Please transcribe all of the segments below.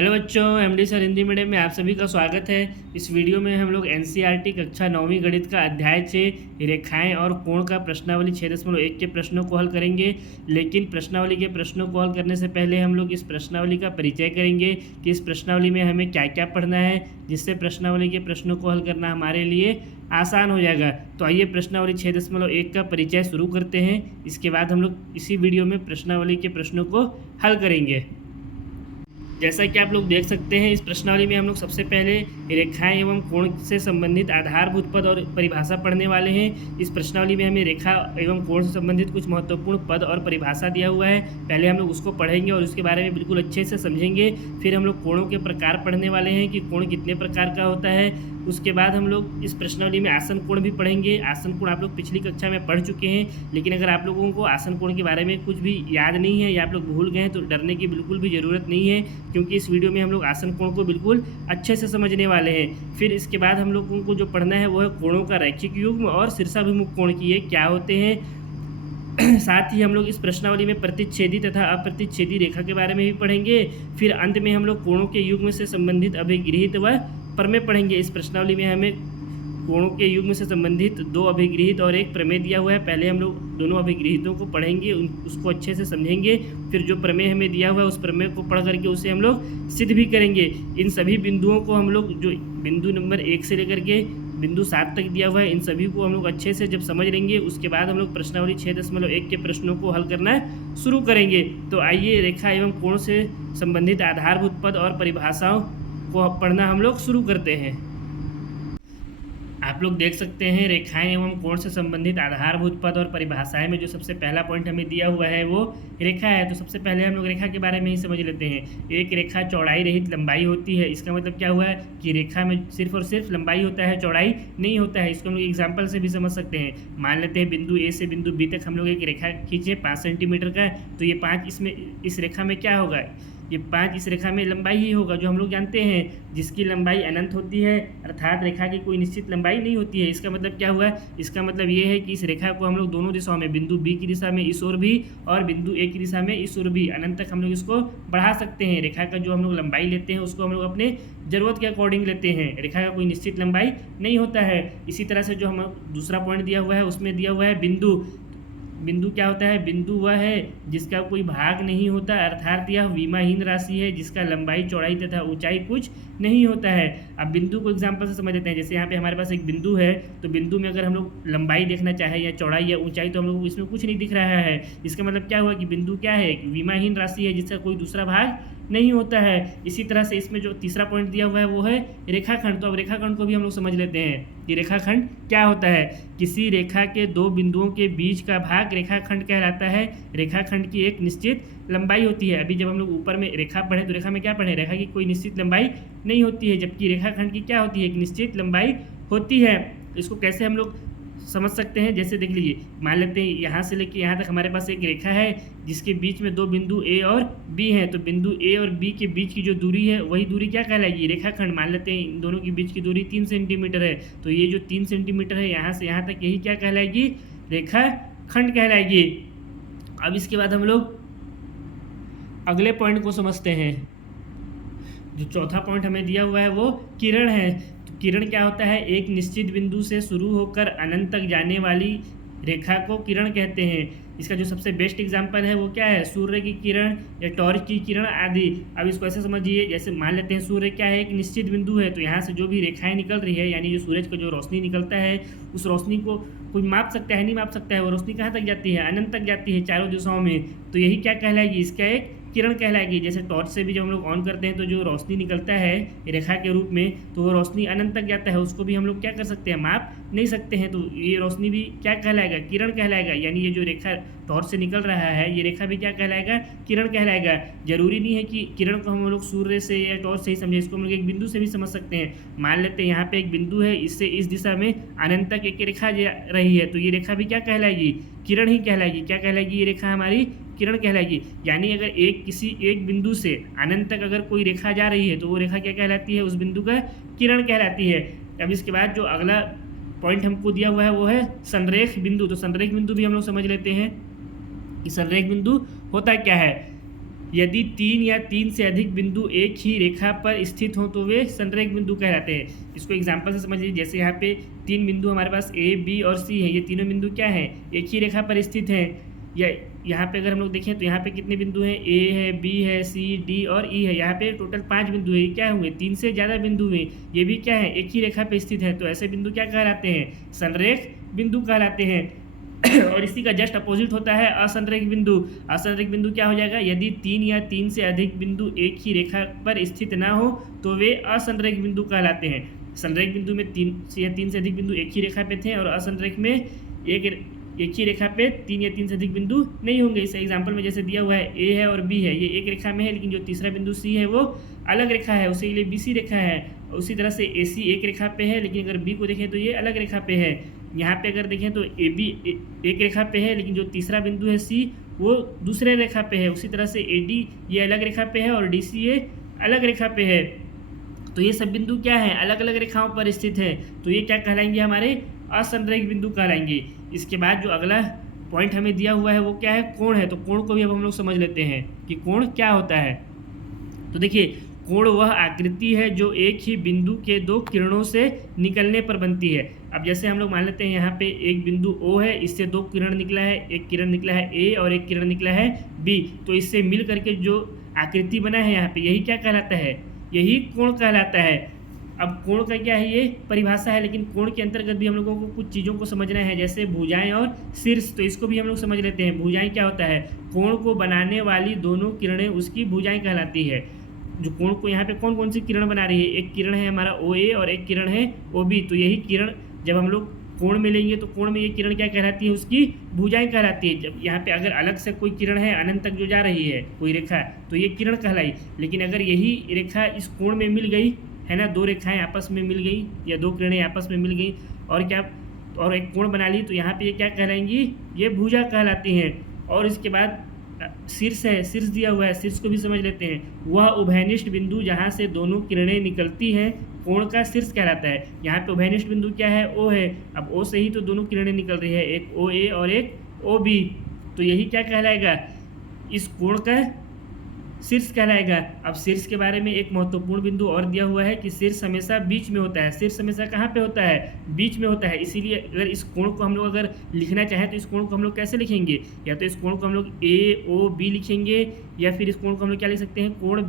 Hello बच्चों, MD sir Hindi medium में आप सभी का स्वागत है। इस वीडियो में हम लोग एनसीईआरटी कक्षा 9वीं गणित का अध्याय 6 रेखाएं और कोण का प्रश्नावली 6.1 के प्रश्नों को हल करेंगे। लेकिन प्रश्नावली के प्रश्नों को हल करने से पहले हम लोग इस प्रश्नावली का परिचय करेंगे कि इस प्रश्नावली में हमें क्या क्या पढ़ना है, जिससे प्रश्नावली के प्रश्नों को हल करना हमारे लिए आसान हो जाएगा। तो आइए प्रश्नावली 6.1 का परिचय शुरू करते हैं। इसके बाद हम लोग इसी वीडियो में प्रश्नावली के प्रश्नों को हल करेंगे। जैसा कि आप लोग देख सकते हैं, इस प्रश्नावली में हम लोग सबसे पहले रेखाएं एवं कोण से संबंधित आधारभूत पद और परिभाषा पढ़ने वाले हैं। इस प्रश्नावली में हमें रेखा एवं कोण से संबंधित कुछ महत्वपूर्ण पद और परिभाषा दिया हुआ है। पहले हम लोग उसको पढ़ेंगे और उसके बारे में बिल्कुल अच्छे से समझेंगे। फिर हम लोग कोणों के प्रकार पढ़ने वाले हैं कि कोण कितने प्रकार का होता है। उसके बाद हम लोग इस प्रश्नावली में आसन कोण भी पढ़ेंगे। आसन कोण आप लोग पिछली कक्षा में पढ़ चुके हैं, लेकिन अगर आप लोगों को आसन कोण के बारे में कुछ भी याद नहीं है या आप लोग भूल गए हैं तो डरने की बिल्कुल भी ज़रूरत नहीं है, क्योंकि इस वीडियो में हम लोग आसन कोण को बिल्कुल अच्छे से समझने वाले हैं। फिर इसके बाद हम लोगों को जो पढ़ना है वो है कोणों का रैखिक युग्म और शीर्षाभिमुख कोण की ये क्या होते हैं। साथ ही हम लोग इस प्रश्नावली में प्रतिच्छेदी तथा अप्रतिच्छेदी रेखा के बारे में भी पढ़ेंगे। फिर अंत में हम लोग कोणों के युग्म से संबंधित अभिगृहित व प्रमेय पढ़ेंगे। इस प्रश्नावली में हमें कोणों के युग्म से संबंधित 2 अभिगृहित और 1 प्रमेय दिया हुआ है। पहले हम लोग दोनों अभिगृहितों को पढ़ेंगे, उसको अच्छे से समझेंगे। फिर जो प्रमेय हमें दिया हुआ है उस प्रमेय को पढ़ करके उसे हम लोग सिद्ध भी करेंगे। इन सभी बिंदुओं को हम लोग, जो बिंदु नंबर 1 से लेकर के बिंदु 7 तक दिया हुआ है, इन सभी को हम लोग अच्छे से जब समझ लेंगे उसके बाद हम लोग प्रश्नावली 6.1 के प्रश्नों को हल करना शुरू करेंगे। तो आइए रेखा एवं कोण से संबंधित आधारभूत पद और परिभाषाओं को पढ़ना हम लोग शुरू करते हैं। आप लोग देख सकते हैं रेखाएं एवं कोण से संबंधित आधारभूत पद और परिभाषाएं में जो सबसे पहला पॉइंट हमें दिया हुआ है वो रेखा है। तो सबसे पहले हम लोग रेखा के बारे में ही समझ लेते हैं। एक रेखा चौड़ाई रहित लंबाई होती है। इसका मतलब क्या हुआ है कि रेखा में सिर्फ और सिर्फ लंबाई होता है, चौड़ाई नहीं होता है। इसको हम लोग एग्जाम्पल से भी समझ सकते हैं। मान लेते हैं बिंदु ए से बिंदु बी तक हम लोग एक रेखा खींचे 5 सेंटीमीटर का, तो ये 5 इसमें इस रेखा में क्या होगा, ये 5 इस रेखा में लंबाई ही होगा, जो हम लोग जानते हैं जिसकी लंबाई अनंत होती है, अर्थात रेखा की कोई निश्चित लंबाई नहीं होती है। इसका मतलब क्या हुआ, इसका मतलब ये है कि इस रेखा को हम लोग दोनों दिशाओं में, बिंदु बी की दिशा में इस ओर भी और बिंदु ए की दिशा में इस ओर भी, अनंत तक हम लोग इसको बढ़ा सकते हैं। रेखा का जो हम लोग लंबाई लेते हैं उसको हम लोग अपने ज़रूरत के अकॉर्डिंग लेते हैं। रेखा का कोई निश्चित लंबाई नहीं होता है। इसी तरह से जो हम दूसरा पॉइंट दिया हुआ है उसमें दिया हुआ है बिंदु। बिंदु क्या होता है, बिंदु वह है जिसका कोई भाग नहीं होता, अर्थात यह विमाहीन राशि है जिसका लंबाई, चौड़ाई तथा ऊंचाई कुछ नहीं होता है। अब बिंदु को एग्जांपल से समझ लेते हैं। जैसे यहाँ पे हमारे पास एक बिंदु है, तो बिंदु में अगर हम लोग लंबाई देखना चाहें या चौड़ाई या ऊंचाई, तो हम लोग इसमें कुछ नहीं दिख रहा है। इसका मतलब क्या हुआ कि बिंदु क्या है, विमाहीन राशि है जिसका कोई दूसरा भाग नहीं होता है। इसी तरह से इसमें जो तीसरा पॉइंट दिया हुआ है वो है रेखाखंड। तो अब रेखाखंड को भी हम लोग समझ लेते हैं कि रेखाखंड क्या होता है। किसी रेखा के 2 बिंदुओं के बीच का भाग रेखाखंड कहलाता है। रेखाखंड की एक निश्चित लंबाई होती है। अभी जब हम लोग ऊपर में रेखा पढ़े तो रेखा में क्या पढ़े, रेखा की कोई निश्चित लंबाई नहीं होती है, जबकि रेखाखंड की क्या होती है, एक निश्चित लंबाई होती है। इसको कैसे हम लोग समझ सकते हैं, जैसे देख लीजिए, मान लेते हैं यहाँ से लेके यहाँ तक हमारे पास एक रेखा है जिसके बीच में 2 बिंदु ए और बी हैं। तो बिंदु ए और बी के बीच की जो दूरी है वही दूरी क्या कहलाएगी, रेखाखंड। मान लेते हैं इन दोनों के बीच की दूरी 3 सेंटीमीटर है, तो ये जो 3 सेंटीमीटर है यहाँ से यहाँ तक, यही क्या कहलाएगी, रेखाखंड कहलाएगी। अब इसके बाद हम लोग अगले पॉइंट को समझते हैं। जो चौथा पॉइंट हमें दिया हुआ है वो किरण है। तो किरण क्या होता है, एक निश्चित बिंदु से शुरू होकर अनंत तक जाने वाली रेखा को किरण कहते हैं। इसका जो सबसे बेस्ट एग्जांपल है वो क्या है, सूर्य की किरण या टॉर्च की किरण आदि। अब इसको ऐसे समझिए, जैसे मान लेते हैं सूर्य क्या है, एक निश्चित बिंदु है, तो यहाँ से जो भी रेखाएं निकल रही है, यानी जो सूरज का जो रोशनी निकलता है, उस रोशनी को कोई माप सकता है, नहीं माप सकता है। वो रोशनी कहाँ तक जाती है, अनंत तक जाती है, चारों दिशाओं में। तो यही क्या कहलाएगी, इसका एक किरण कहलाएगी। जैसे टॉर्च से भी जब हम लोग ऑन करते हैं तो जो रोशनी निकलता है रेखा के रूप में, तो वो रोशनी अनंत तक जाता है, उसको भी हम लोग क्या कर सकते हैं, माप नहीं सकते हैं। तो ये रोशनी भी क्या कहलाएगा, किरण कहलाएगा। यानी ये जो रेखा टॉर्च से निकल रहा है, ये रेखा भी क्या कहलाएगा, किरण कहलाएगा। जरूरी नहीं है कि किरण को हम लोग सूर्य से या टॉर्च से ही समझे, इसको हम लोग एक बिंदु से भी समझ सकते हैं। मान लेते हैं यहाँ पे एक बिंदु है, इससे इस दिशा में अनंत तक एक रेखा जा रही है, तो ये रेखा भी क्या कहलाएगी, किरण ही कहलाएगी। क्या कहलाएगी, ये रेखा हमारी किरण कहलाएगी। यानी अगर किसी एक बिंदु से अनंत तक अगर कोई रेखा जा रही है तो वो रेखा क्या कहलाती है, उस बिंदु का किरण कहलाती है। अब इसके बाद जो अगला पॉइंट हमको दिया हुआ है वो है संरेख बिंदु। तो संरेख बिंदु भी हम लोग समझ लेते हैं कि संरेख बिंदु होता क्या है। यदि 3 या 3 से अधिक बिंदु एक ही रेखा पर स्थित हों तो वे संरेख बिंदु कहलाते हैं। इसको एग्जांपल से समझ लीजिए, जैसे यहाँ पे 3 बिंदु हमारे पास ए, बी और सी है। ये तीनों बिंदु क्या है, एक ही रेखा पर स्थित हैं। या यहाँ पे अगर हम लोग देखें तो यहाँ पे कितने बिंदु हैं, ए है, बी है, सी, डी और ई है। यहाँ पे टोटल 5 बिंदु है। ये क्या हुए, 3 से ज़्यादा बिंदु हुए। ये भी क्या है, एक ही रेखा पे स्थित है। तो ऐसे बिंदु क्या कहलाते हैं, संरेख बिंदु कहलाते हैं। और इसी का जस्ट अपोजिट होता है असंरेख बिंदु। असंरेख बिंदु क्या हो जाएगा, यदि 3 या 3 से अधिक बिंदु एक ही रेखा पर स्थित ना हो तो वे असंरेख बिंदु कहलाते हैं। संरेख बिंदु में 3 या 3 से अधिक बिंदु एक ही रेखा पे थे, और असंरेख में एक ही रेखा पे 3 या 3 से अधिक बिंदु नहीं होंगे। इस एग्जाम्पल में जैसे दिया हुआ है, ए है और बी है, ये एक रेखा में है, लेकिन जो तीसरा बिंदु सी है वो अलग रेखा है, उसी के लिए बी सी रेखा है। उसी तरह से ए सी एक रेखा पे है, लेकिन अगर बी को देखें तो ये अलग रेखा पे है। यहाँ पे अगर देखें तो ए बी एक रेखा पे है, लेकिन जो तीसरा बिंदु है सी वो दूसरे रेखा पे है। उसी तरह से ए डी ये अलग रेखा पे है और डी सी ये अलग रेखा पे है। तो ये सब बिंदु क्या है, अलग अलग रेखाओं पर स्थित है। तो ये क्या कहलाएंगे, हमारे असंरेख बिंदु कहलाएंगे। इसके बाद जो अगला पॉइंट हमें दिया हुआ है वो क्या है, कोण है। तो कोण को भी अब हम लोग समझ लेते हैं कि कोण क्या होता है। तो देखिए, कोण वह आकृति है जो एक ही बिंदु के दो किरणों से निकलने पर बनती है। अब जैसे हम लोग मान लेते हैं यहाँ पे एक बिंदु O है, इससे दो किरण निकला है, एक किरण निकला है A और एक किरण निकला है B। तो इससे मिल करके जो आकृति बना है यहाँ पे, यही क्या कहलाता है, यही कोण कहलाता है। अब कोण का क्या है, ये परिभाषा है, लेकिन कोण के अंतर्गत भी हम लोगों को कुछ चीज़ों को समझना है, जैसे भुजाएं और शीर्ष। तो इसको भी हम लोग समझ लेते हैं। भुजाएं क्या होता है, कोण को बनाने वाली दोनों किरणें उसकी भुजाएं कहलाती है। जो कोण को यहाँ पे कौन कौन सी किरण बना रही है, एक किरण है हमारा OA और एक किरण है OB। तो यही किरण जब हम लोग कोण में लेंगे तो कोण में ये किरण क्या कहलाती है, उसकी भुजाएं कहलाती है। जब यहाँ पे अगर अलग से कोई किरण है अनंत तक जो जा रही है कोई रेखा, तो ये किरण कहलाई। लेकिन अगर यही रेखा इस कोण में मिल गई है ना, दो रेखाएं आपस में मिल गई या दो किरणें आपस में मिल गई और क्या, और एक कोण बना ली, तो यहाँ पे ये क्या कहलाएंगी, ये भुजा कहलाती हैं। और इसके बाद शीर्ष है, शीर्ष दिया हुआ है, शीर्ष को भी समझ लेते हैं। वह उभयनिष्ठ बिंदु जहाँ से दोनों किरणें निकलती हैं कोण का शीर्ष कहलाता है। यहाँ पे उभयनिष्ठ बिंदु क्या है, O है। अब O से ही तो दोनों किरणें निकल रही है, एक OA और एक OB। तो यही क्या कहलाएगा, इस कोण का शीर्ष कहलाएगा। अब शीर्ष के बारे में एक महत्वपूर्ण बिंदु और दिया हुआ है कि शीर्ष हमेशा बीच में होता है। शीर्ष हमेशा कहाँ पे होता है, बीच में होता है। इसीलिए अगर इस कोण को हम लोग अगर लिखना चाहें तो इस कोण को हम लोग कैसे लिखेंगे, या तो इस कोण को हम लोग AOB लिखेंगे, या फिर इस कोण को हम लोग क्या लिख सकते हैं, कोण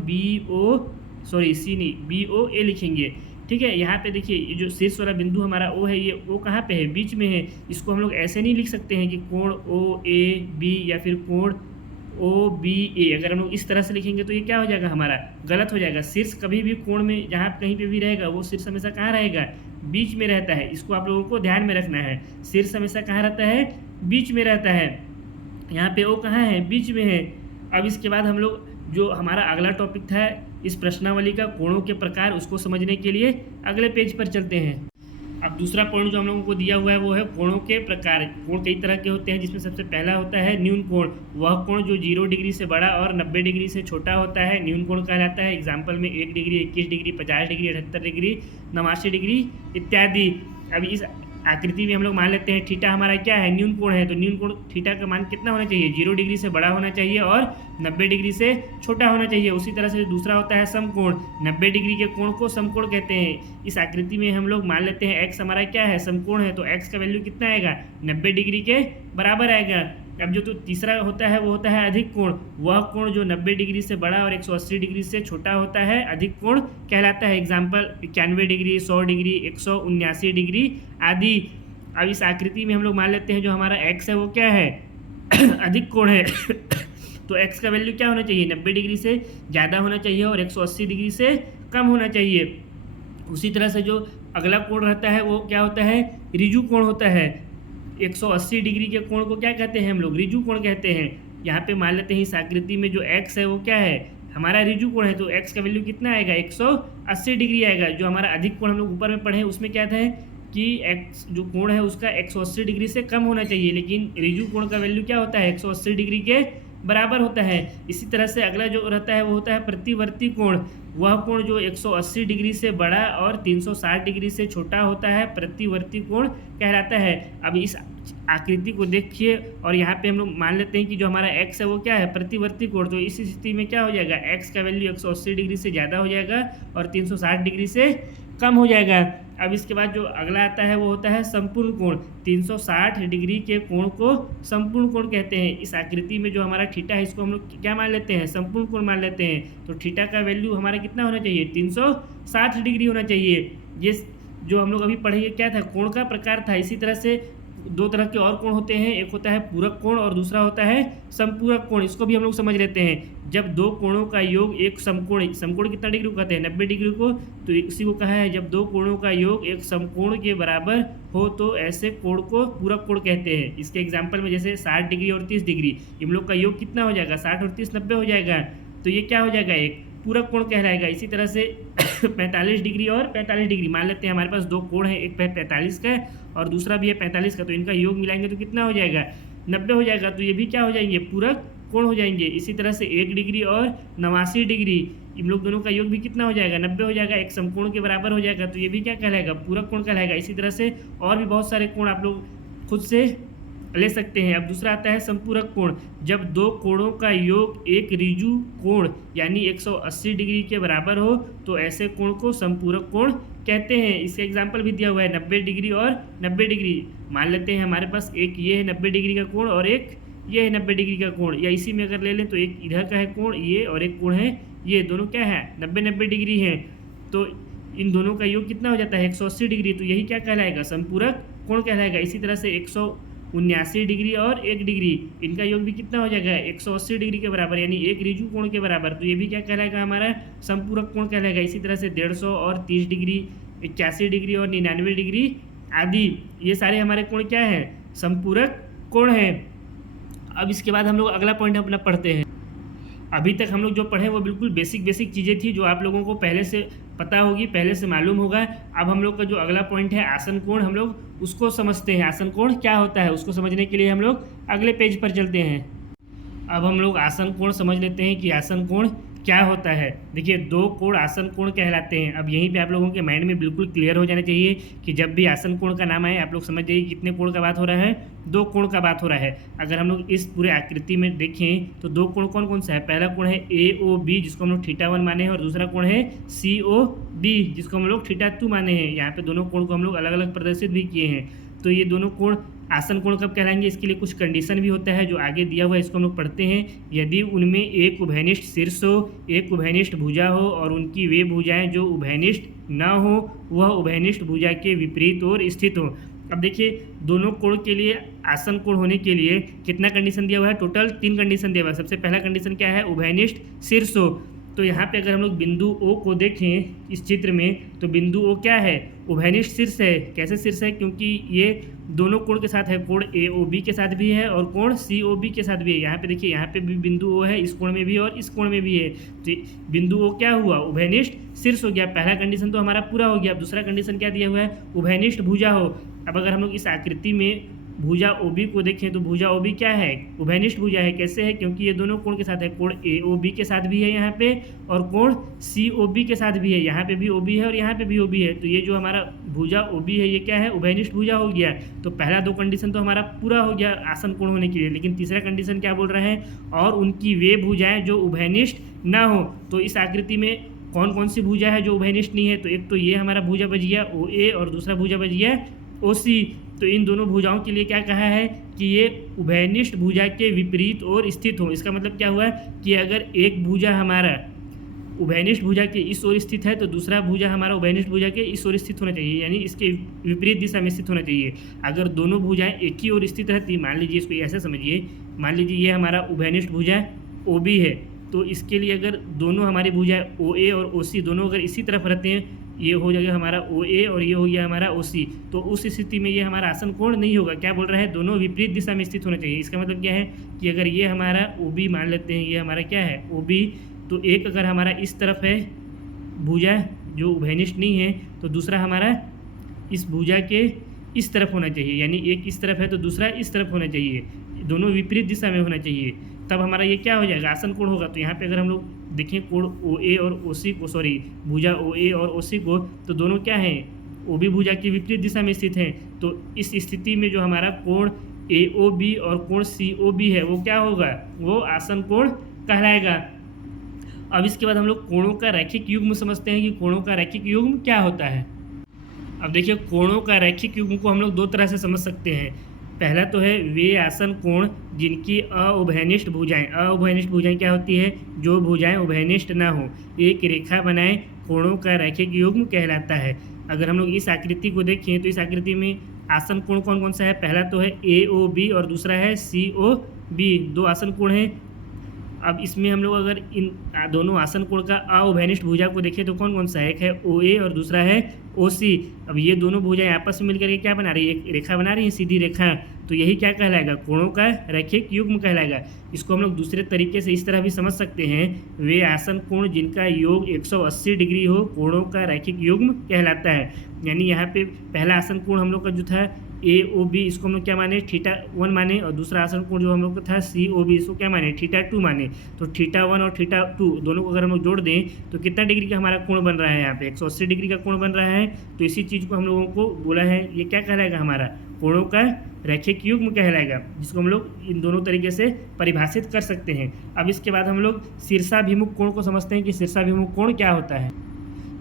BOA लिखेंगे। ठीक है, यहाँ पे देखिए ये जो शीर्ष वाला बिंदु हमारा O है, ये O कहाँ पे है, बीच में है। इसको हम लोग ऐसे नहीं लिख सकते हैं कि कोण OAB या फिर कोण OBA। अगर हम लोग इस तरह से लिखेंगे तो ये क्या हो जाएगा, हमारा गलत हो जाएगा। शीर्ष कभी भी कोण में जहाँ कहीं पे भी रहेगा, वो शीर्ष हमेशा कहाँ रहेगा, बीच में रहता है। इसको आप लोगों को ध्यान में रखना है। शीर्ष हमेशा कहाँ रहता है, बीच में रहता है। यहाँ पे O कहाँ है, बीच में है। अब इसके बाद हम लोग जो हमारा अगला टॉपिक था इस प्रश्नावली का, कोणों के प्रकार, उसको समझने के लिए अगले पेज पर चलते हैं। अब दूसरा पॉइंट जो हम लोगों को दिया हुआ है वो है कोणों के प्रकार। कोण कई तरह के होते हैं, जिसमें सबसे पहला होता है न्यून कोण। वह कोण जो 0 डिग्री से बड़ा और 90 डिग्री से छोटा होता है न्यून कोण कहलाता है। एग्जाम्पल में 1 degree, 21 degree, 50 degree, 78 degree, 89 degree इत्यादि। अभी इस आकृति में हम लोग मान लेते हैं थीटा हमारा क्या है, न्यून कोण है। तो न्यून कोण थीटा का मान कितना होना चाहिए, 0 डिग्री से बड़ा होना चाहिए और 90 डिग्री से छोटा होना चाहिए। उसी तरह से दूसरा होता है समकोण। 90 डिग्री के कोण को समकोण कहते हैं। इस आकृति में हम लोग मान लेते हैं x हमारा क्या है, समकोण है, तो x का वैल्यू कितना आएगा, 90 डिग्री के बराबर आएगा। अब जो तो तीसरा होता है वो होता है अधिक कोण। वह कोण जो 90 डिग्री से बड़ा और 180 डिग्री से छोटा होता है अधिक कोण कहलाता है। एग्जाम्पल 91 डिग्री, 100 डिग्री, 179 डिग्री आदि। अब इस आकृति में हम लोग मान लेते हैं जो हमारा x है वो क्या है, अधिक कोण है। तो x का वैल्यू क्या होना चाहिए, 90 डिग्री से ज़्यादा होना चाहिए और 180 डिग्री से कम होना चाहिए। उसी तरह से जो अगला कोण रहता है वो क्या होता है, ऋजु कोण होता है। 180 डिग्री के कोण को क्या कहते हैं हम लोग, ऋजु कोण कहते हैं। यहाँ पे मान लेते हैं इस आकृति में जो x है वो क्या है, हमारा ऋजु कोण है। तो x का वैल्यू कितना आएगा, 180 डिग्री आएगा। जो हमारा अधिक कोण हम लोग ऊपर में पढ़े हैं उसमें क्या था कि x जो कोण है उसका 180 डिग्री से कम होना चाहिए, लेकिन ऋजु कोण का वैल्यू क्या होता है, 180 डिग्री के बराबर होता है। इसी तरह से अगला जो रहता है वो होता है प्रतिवर्ती कोण। वह कोण जो 180 डिग्री से बड़ा और 360 डिग्री से छोटा होता है प्रतिवर्ती कोण कहलाता है। अब इस आकृति को देखिए और यहाँ पे हम लोग मान लेते हैं कि जो हमारा x है वो क्या है, प्रतिवर्ती कोण। तो इस स्थिति में क्या हो जाएगा, x का वैल्यू 180 डिग्री से ज़्यादा हो जाएगा और 360 डिग्री से कम हो जाएगा। अब इसके बाद जो अगला आता है वो होता है संपूर्ण कोण। 360 डिग्री के कोण को संपूर्ण कोण कहते हैं। इस आकृति में जो हमारा थीटा है इसको हम लोग क्या मान लेते हैं, संपूर्ण कोण मान लेते हैं। तो थीटा का वैल्यू हमारा कितना होना चाहिए, 360 डिग्री होना चाहिए। ये जो हम लोग अभी पढ़ेंगे क्या था, कोण का प्रकार था। इसी तरह से दो तरह के और कोण होते हैं, एक होता है पूरक कोण और दूसरा होता है संपूरक कोण। इसको भी हम लोग समझ लेते हैं। जब दो कोणों का योग एक समकोण, समकोण कितना डिग्री को कहते हैं, 90 डिग्री को। तो इसी को कहा है जब दो कोणों का योग एक समकोण के बराबर हो तो ऐसे कोण को पूरक कोण कहते हैं। इसके एग्जाम्पल में जैसे 60 डिग्री और 30 डिग्री, इन लोग का योग कितना हो जाएगा, 60 और 30 90 हो जाएगा। तो ये क्या हो जाएगा, एक पूरक कोण कहलाएगा। इसी तरह से 45 डिग्री और 45 डिग्री मान लेते हैं, हमारे पास दो कोण है, एक 45 का और दूसरा भी है 45 का। तो इनका योग मिलाएंगे तो कितना हो जाएगा, 90 हो जाएगा। तो ये भी क्या हो जाएंगे, पूरक कोण हो जाएंगे। इसी तरह से 1 डिग्री और 89 डिग्री, इन लोग दोनों का योग भी कितना हो जाएगा, 90 हो जाएगा, एक समकोण के बराबर हो जाएगा। तो ये भी क्या कहलाएगा, पूरक कोण कहलाएगा। इसी तरह से और भी बहुत सारे कोण आप लोग खुद से ले सकते हैं। अब दूसरा आता है संपूरक कोण। जब दो कोणों का योग एक ऋजु कोण यानी 180 डिग्री के बराबर हो तो ऐसे कोण को संपूरक कोण कहते हैं। इसका एग्जाम्पल भी दिया हुआ है, 90 डिग्री और 90 डिग्री। मान लेते हैं हमारे पास एक ये है 90 डिग्री का कोण और एक ये है 90 डिग्री का कोण, या इसी में अगर ले लें तो एक इधर का है कोण ये और एक कोण है ये, दोनों क्या है 90-90 डिग्री है। तो इन दोनों का योग कितना हो जाता है, 180 डिग्री। तो यही क्या कहलाएगा, संपूरक कोण कहलाएगा। इसी तरह से 179 डिग्री और 1 डिग्री, इनका योग भी कितना हो जाएगा, 180 डिग्री के बराबर यानी एक ऋजु कोण के बराबर। तो ये भी क्या कहलाएगा, हमारा संपूरक कोण कहलाएगा। इसी तरह से 150 और 30 डिग्री, 81 डिग्री और 99 डिग्री आदि, ये सारे हमारे कोण क्या है, संपूरक कोण है। अब इसके बाद हम लोग अगला पॉइंट अपना पढ़ते हैं। अभी तक हम लोग जो पढ़े वो बिल्कुल बेसिक चीज़ें थी जो आप लोगों को पहले से पता होगी, पहले से मालूम होगा। अब हम लोग का जो अगला पॉइंट है आसन कोण, हम लोग उसको समझते हैं। आसन कोण क्या होता है उसको समझने के लिए हम लोग अगले पेज पर चलते हैं। अब हम लोग आसन कोण समझ लेते हैं कि आसन कोण क्या होता है। देखिए दो कोण आसन कोण कहलाते हैं। अब यहीं पे आप लोगों के माइंड में बिल्कुल क्लियर हो जाना चाहिए कि जब भी आसन कोण का नाम आए आप लोग समझ जाइए कितने कोण का बात हो रहा है, दो कोण का बात हो रहा है। अगर हम लोग इस पूरे आकृति में देखें तो दो कोण कौन कौन सा है, पहला कोण है AOB जिसको हम लोग θ1 माने हैं और दूसरा कोण है COB जिसको हम लोग θ2 माने हैं। यहाँ पे दोनों कोण को हम लोग अलग अलग प्रदर्शित भी किए हैं। तो ये दोनों कोण आसन कोण कब कहलाएंगे, इसके लिए कुछ कंडीशन भी होता है जो आगे दिया हुआ है, इसको हम लोग पढ़ते हैं। यदि उनमें एक उभयनिष्ठ शीर्ष हो, एक उभयनिष्ठ भुजा हो और उनकी वे भुजाएं जो उभयनिष्ठ न हो वह उभयनिष्ठ भुजा के विपरीत ओर स्थित हो। अब देखिए दोनों कोण के लिए आसन कोण होने के लिए कितना कंडीशन दिया हुआ है, टोटल 3 कंडीशन दिया हुआ है। सबसे पहला कंडीशन क्या है, उभयनिष्ठ शीर्ष हो। तो यहाँ पे अगर हम लोग बिंदु O को देखें इस चित्र में तो बिंदु O क्या है, उभयनिष्ठ शीर्ष है। कैसे शीर्ष है, क्योंकि ये दोनों कोण के साथ है, कोण AOB के साथ भी है और कोण COB के साथ भी है। यहाँ पे देखिए यहाँ पे भी बिंदु O है, इस कोण में भी और इस कोण में भी है। तो बिंदु O क्या हुआ, उभयनिष्ठ शीर्ष हो गया। पहला कंडीशन तो हमारा पूरा हो गया। अब दूसरा कंडीशन क्या दिया हुआ है, उभयनिष्ठ भुजा हो। अब अगर हम लोग इस आकृति में भुजा OB को देखें तो भुजा OB क्या है, उभयनिष्ठ भुजा है। कैसे है, क्योंकि ये दोनों कोण के साथ है, कोण AOB के साथ भी है यहाँ पे और कोण COB के साथ भी है। यहाँ पे भी OB है और यहाँ पे भी OB है। तो ये जो हमारा भुजा OB है ये क्या है, उभयनिष्ठ भुजा हो गया। तो पहला दो कंडीशन तो हमारा पूरा हो गया आसन कोण होने के लिए। लेकिन तीसरा कंडीशन क्या बोल रहे हैं, और उनकी वे भुजाएं जो उभयनिष्ठ ना हो। तो इस आकृति में कौन कौन सी भुजा है जो उभयनिष्ठ नहीं है, तो एक तो ये हमारा भुजा बच गया OA और दूसरा भुजा बच गया OC। तो इन दोनों भुजाओं के लिए क्या कहा है कि ये उभयनिष्ठ भुजा के विपरीत और स्थित हो। इसका मतलब क्या हुआ कि अगर एक भुजा हमारा उभयनिष्ठ भुजा के इस ओर स्थित है तो दूसरा भुजा हमारा उभयनिष्ठ भुजा के इस ओर स्थित होना चाहिए, यानी इसके विपरीत दिशा में स्थित होना चाहिए। अगर दोनों भुजाएं एक ही ओर स्थित रहती, मान लीजिए इसको ऐसे समझिए, मान लीजिए ये हमारा उभयनिष्ठ भुजा OB है, तो इसके लिए अगर दोनों हमारी भुजाएं OA और OC दोनों अगर इसी तरफ रहते हैं, ये हो जाएगा हमारा OA और ये हो गया हमारा OC, तो उस स्थिति में ये हमारा आसन कोण नहीं होगा। क्या बोल रहा है, दोनों विपरीत दिशा में स्थित होना चाहिए। इसका मतलब क्या है कि अगर ये हमारा OB मान लेते हैं, ये हमारा क्या है OB, तो एक अगर हमारा इस तरफ है भुजा जो उभयनिष्ठ नहीं है तो दूसरा हमारा इस भुजा के इस तरफ होना चाहिए, यानी एक इस तरफ है तो दूसरा इस तरफ होना चाहिए, दोनों विपरीत दिशा में होना चाहिए। तब हमारा ये क्या हो जाएगा, आसन कोण होगा। तो यहाँ पे अगर हम लोग देखें कोण OA और OC को, सॉरी भुजा OA और OC को, तो दोनों क्या हैं OB भुजा की विपरीत दिशा में स्थित हैं। तो इस स्थिति में जो हमारा कोण AOB और कोण COB है वो क्या होगा, वो आसन कोण कहलाएगा। अब इसके बाद हम लोग कोणों का रैखिक युग्म समझते हैं कि कोणों का रैखिक युग्म क्या होता है। अब देखिए, कोणों का रैखिक युग्म को हम लोग दो तरह से समझ सकते हैं। पहला तो है वे आसन कोण जिनकी अउभयनिष्ठ भुजाएं। अउभयनिष्ठ भुजाएं क्या होती है, जो भुजाएं उभयनिष्ठ ना हो, एक रेखा बनाए, कोणों का रैखिक युग्म कहलाता है। अगर हम लोग इस आकृति को देखें तो इस आकृति में आसन कोण कौन कौन सा है, पहला तो है AOB और दूसरा है COB, दो आसन कोण हैं। अब इसमें हम लोग अगर इन दोनों आसन कोण का अउभयनिष्ठ भुजा को देखें तो कौन कौन सा है, एक है OA और दूसरा है OC। अब ये दोनों भुजाएं आपस में मिलकर के क्या बना रही है, एक रेखा बना रही है, सीधी रेखा। तो यही क्या कहलाएगा, कोणों का रैखिक युग्म कहलाएगा। इसको हम लोग दूसरे तरीके से इस तरह भी समझ सकते हैं, वे आसन कोण जिनका योग 180 डिग्री हो, कोणों का रैखिक युग्म कहलाता है। यानी यहाँ पे पहला आसन कोण हम लोग का जो था AOB, इसको हम लोग क्या माने, θ1 माने, और दूसरा आसन कोण जो हम लोग का था COB, इसको क्या माने, θ2 माने। तो θ1 और θ2 दोनों को अगर हम लोग जोड़ दें तो कितना डिग्री का हमारा कोण बन रहा है, यहाँ पे 180 डिग्री का कोण बन रहा है। तो इसी चीज़ को हम लोगों को बोला है, ये क्या कहलाएगा, हमारा कोणों का रैखिक युग्म कहलाएगा, जिसको हम लोग इन दोनों तरीके से परिभाषित कर सकते हैं। अब इसके बाद हम लोग शीर्षाभिमुख कोण को समझते हैं कि शीर्षाभिमुख कोण क्या होता है।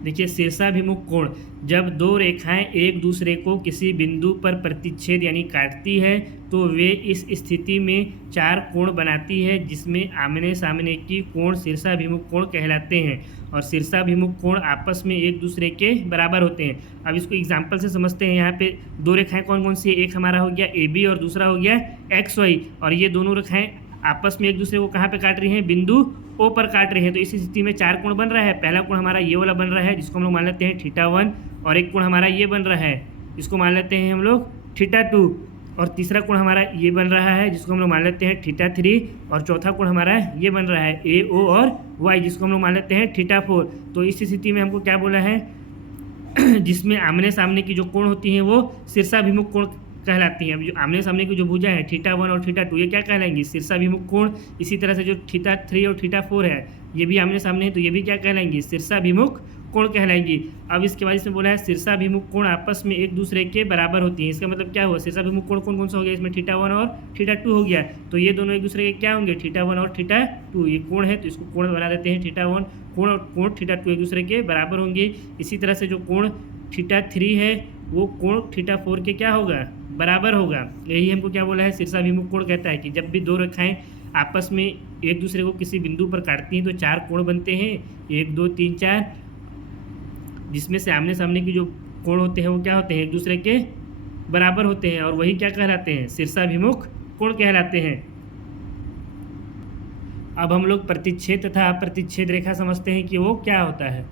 देखिए, शीर्षाभिमुख कोण, जब दो रेखाएं एक दूसरे को किसी बिंदु पर प्रतिच्छेद यानी काटती है तो वे इस स्थिति में चार कोण बनाती है, जिसमें आमने सामने की कोण शीर्षाभिमुख कोण कहलाते हैं। और शीर्षाभिमुख कोण आपस में एक दूसरे के बराबर होते हैं। अब इसको एग्जाम्पल से समझते हैं। यहाँ पे दो रेखाएं कौन कौन सी है, एक हमारा हो गया AB और दूसरा हो गया XY, और ये दोनों रेखाएं आपस में एक दूसरे को कहाँ पे काट रही हैं, बिंदु O पर काट रहे हैं। तो इस स्थिति में चार कोण बन रहा है। पहला कोण हमारा ये वाला बन रहा है, जिसको हम लोग मान लेते हैं θ1, और एक कोण हमारा ये बन रहा है, इसको मान लेते हैं हम लोग θ2, और तीसरा कोण हमारा ये बन रहा है, जिसको हम लोग मान लेते हैं θ3, और चौथा कोण हमारा ये बन रहा है AO और Y, जिसको हम लोग मान लेते हैं θ4। तो इस स्थिति में हमको क्या बोला है, जिसमें आमने सामने की जो कोण होती हैं वो शीर्षाभिमुख कोण कहलाती हैं। अब जो आमने सामने की जो भुजा है θ1 और θ2, ये क्या कहलाएंगी, शीर्षाभिमुख कोण। इसी तरह से जो θ3 और θ4 है, ये भी आमने सामने है, तो ये भी क्या कहलाएंगी, शीर्षाभिमुख कोण कहलाएंगी। अब इसके बाद इसमें बोला है शीर्षाभिमुख कोण आपस में एक दूसरे के बराबर होती हैं। इसका मतलब क्या हुआ, शीर्षाभिमुख कोण कौन कौन सा हो गया, इसमें θ1 और θ2 हो गया। तो ये दोनों एक दूसरे के क्या होंगे, θ1 और θ2। ये कोण है तो इसको कोण बना देते हैं θ1, कोण और कोण θ2 एक दूसरे के बराबर होंगे। इसी तरह से जो कोण θ3 है वो कोण θ4 के क्या होगा, बराबर होगा। यही हमको क्या बोला है, शीर्षाभिमुख कोण कहता है कि जब भी दो रेखाएं आपस में एक दूसरे को किसी बिंदु पर काटती हैं तो चार कोण बनते हैं, 1 2 3 4, जिसमें से आमने सामने की जो कोण होते हैं वो क्या होते हैं, एक दूसरे के बराबर होते हैं, और वही क्या कहलाते हैं, शीर्षाभिमुख कोण कहलाते हैं। अब हम लोग प्रतिच्छेद तथा अप्रतिच्छेद रेखा समझते हैं कि वो क्या होता है।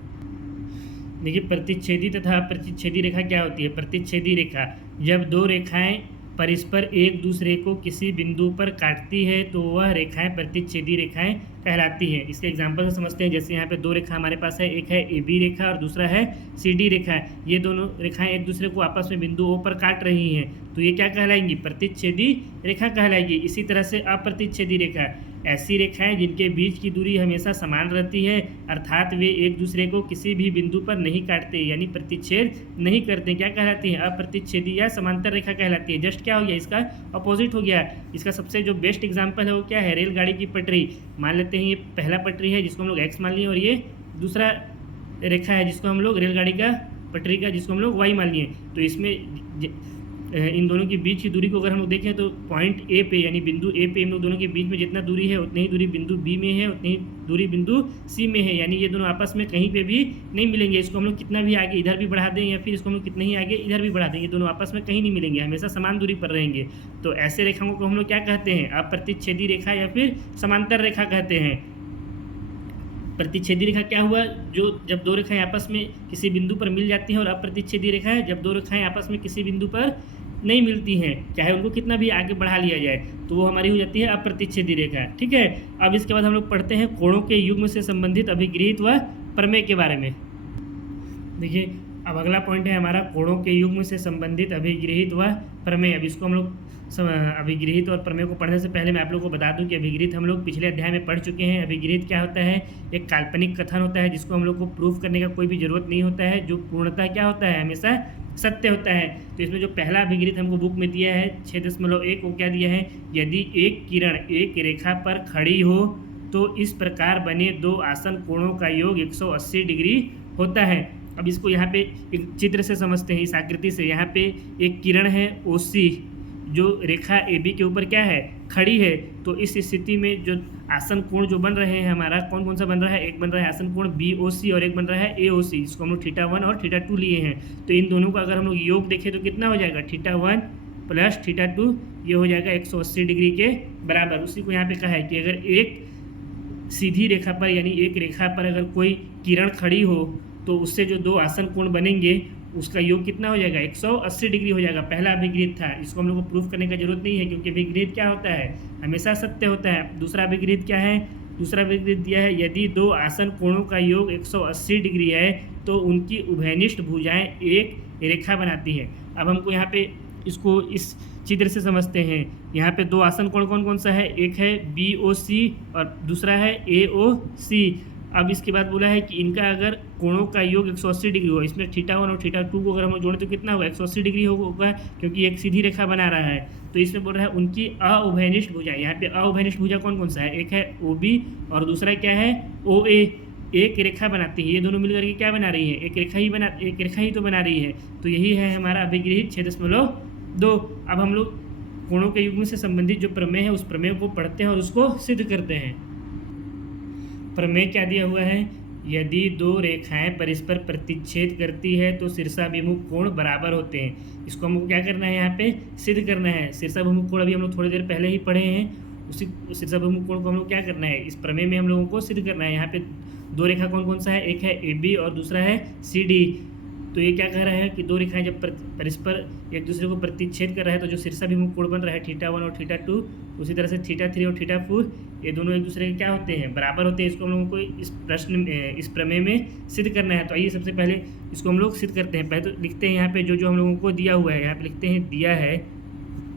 देखिए, प्रतिच्छेदी तथा अप्रतिच्छेदी रेखा क्या होती है। प्रतिच्छेदी रेखा, जब दो रेखाएं परस्पर एक दूसरे को किसी बिंदु पर काटती है तो वह रेखाएं प्रतिच्छेदी रेखाएं कहलाती हैं। इसके एग्जांपल से समझते हैं। जैसे यहाँ पे दो रेखा हमारे पास है, एक है AB रेखा और दूसरा है CD रेखा। ये दोनों रेखाएं एक दूसरे को आपस में बिंदु O पर काट रही हैं, तो ये क्या कहलाएंगी, प्रतिच्छेदी रेखा कहलाएगी। इसी तरह से अप्रतिच्छेदी रेखा, ऐसी रेखाएं जिनके बीच की दूरी हमेशा समान रहती है, अर्थात वे एक दूसरे को किसी भी बिंदु पर नहीं काटते यानी प्रतिच्छेद नहीं करते, क्या कहलाती है, अप्रतिच्छेदी या समांतर रेखा कहलाती है। जस्ट क्या हो गया, इसका अपोजिट हो गया। इसका सबसे जो बेस्ट एग्जांपल है वो क्या है, रेलगाड़ी की पटरी। मान लेते हैं ये पहला पटरी है जिसको हम लोग X मान लिए, और ये दूसरा रेखा है जिसको हम लोग रेलगाड़ी का पटरी का जिसको हम लोग Y मान लिए। तो इसमें इन दोनों के बीच की दूरी को अगर हम लोग देखें तो पॉइंट A पे यानी बिंदु A पे इन लोग दोनों के बीच में जितना दूरी है उतनी ही दूरी बिंदु B में है, उतनी ही दूरी बिंदु C में है। यानी ये दोनों आपस में कहीं पे भी नहीं मिलेंगे। इसको हम लोग कितना भी आगे इधर भी बढ़ा दें या फिर इसको हम लोग कितना ही आगे इधर भी बढ़ा दें, ये दोनों आपस में कहीं नहीं मिलेंगे, हमेशा समान दूरी पर रहेंगे। तो ऐसे रेखाओं को हम लोग क्या कहते हैं, अप्रतिच्छेदी रेखा या फिर समांतर रेखा कहते हैं। प्रतिच्छेदी रेखा क्या हुआ, जो जब दो रेखाएं आपस में किसी बिंदु पर मिल जाती हैं, और अप्रतिच्छेदी रेखा है जब दो रेखाएं आपस में किसी बिंदु पर नहीं मिलती हैं, चाहे उनको कितना भी आगे बढ़ा लिया जाए, तो वो हमारी हो जाती है अप्रतिच्छेदी रेखा। ठीक है। अब इसके बाद हम लोग पढ़ते हैं कोणों के युग्म से संबंधित अभिगृहित व प्रमेय के बारे में। देखिए, अब अगला पॉइंट है हमारा कोणों के युग्म से संबंधित अभिगृहित व प्रमेय। अब इसको हम लोग अभिगृहित और प्रमेय को पढ़ने से पहले मैं आप लोगों को बता दूं कि अभिगृहित हम लोग पिछले अध्याय में पढ़ चुके हैं। अभिगृहित क्या होता है? एक काल्पनिक कथन होता है जिसको हम लोग को प्रूफ करने का कोई भी जरूरत नहीं होता है, जो पूर्णतः क्या होता है? हमेशा सत्य होता है। तो इसमें जो पहला अभिगृहित हमको बुक में दिया है 6.1, वो क्या दिया है? यदि एक किरण एक रेखा पर खड़ी हो तो इस प्रकार बने दो आसन कोणों का योग 180 डिग्री होता है। अब इसको यहाँ पे एक चित्र से समझते हैं, इस आकृति से। यहाँ पे एक किरण है OC, जो रेखा AB के ऊपर क्या है? खड़ी है। तो इस स्थिति में जो आसन कोण जो बन रहे हैं हमारा, कौन कौन सा बन रहा है? एक बन रहा है आसन कोण BOC और एक बन रहा है AOC, जिसको हम लोग θ1 और θ2 लिए हैं। तो इन दोनों का अगर हम लोग योग देखें तो कितना हो जाएगा? θ1 प्लस θ2, ये हो जाएगा 180 डिग्री के बराबर। उसी को यहाँ पे कहा है कि अगर एक सीधी रेखा पर, यानी एक रेखा पर अगर कोई किरण खड़ी हो तो उससे जो दो आसन कोण बनेंगे उसका योग कितना हो जाएगा? 180 डिग्री हो जाएगा। पहला अभिगृहित था, इसको हम लोग को प्रूफ करने की जरूरत नहीं है क्योंकि अभिगृहित क्या होता है? हमेशा सत्य होता है। दूसरा अभिगृहित क्या है? दूसरा अभिगृहित दिया है, यदि दो आसन कोणों का योग 180 डिग्री है तो उनकी उभयनिष्ठ भुजाएं एक रेखा बनाती है। अब हमको यहाँ पे इसको इस चित्र से समझते हैं। यहाँ पे दो आसन कोण कौन कौन सा है? एक है BOC और दूसरा है AOC। अब इसके बाद बोला है कि इनका अगर कोणों का योग 180 डिग्री हो, इसमें θ1 और θ2 को अगर हम जोड़ें तो कितना होगा? 180 डिग्री होगा, क्योंकि एक सीधी रेखा बना रहा है। तो इसमें बोल रहा है उनकी अउभयनिष्ठ भुजा। यहाँ पे अउभयनिष्ठ भुजा कौन कौन सा है? एक है OB और दूसरा क्या है? OA। एक रेखा बनाती है, ये दोनों मिलकर के क्या बना रही है? एक रेखा ही तो बना रही है। तो यही है हमारा अभिगृहित 6.2। अब हम लोग कोणों के युग्म से संबंधित जो प्रमेय है उस प्रमेय को पढ़ते हैं और उसको सिद्ध करते हैं। प्रमेय क्या दिया हुआ है? यदि दो रेखाएं परस्पर प्रतिच्छेद करती है तो शीर्षाभिमुख कोण बराबर होते हैं। इसको हमको क्या करना है? यहाँ पे सिद्ध करना है। शीर्षाभिमुख कोण अभी हम लोग थोड़ी देर पहले ही पढ़े हैं। उसी शीर्षाभिमुख कोण को हम लोग क्या करना है? इस प्रमेय में हम लोगों को सिद्ध करना है। यहाँ पे दो रेखा कौन कौन सा है? एक है AB और दूसरा है CD। तो ये क्या कह रहा है कि दो रेखाएं जब परस्पर एक दूसरे को प्रतिच्छेद कर रहा है तो जो शीर्षाभिमुख कोण बन रहा है θ1 और θ2, उसी तरह से θ3 और θ4, ये दोनों एक दूसरे के क्या होते हैं? बराबर होते हैं। इसको हम लोगों को इस प्रमेय में सिद्ध करना है। तो आइए सबसे पहले इसको हम लोग सिद्ध करते हैं। पहले तो लिखते हैं यहाँ पे जो हम लोगों को दिया हुआ है। यहाँ पे लिखते हैं दिया है,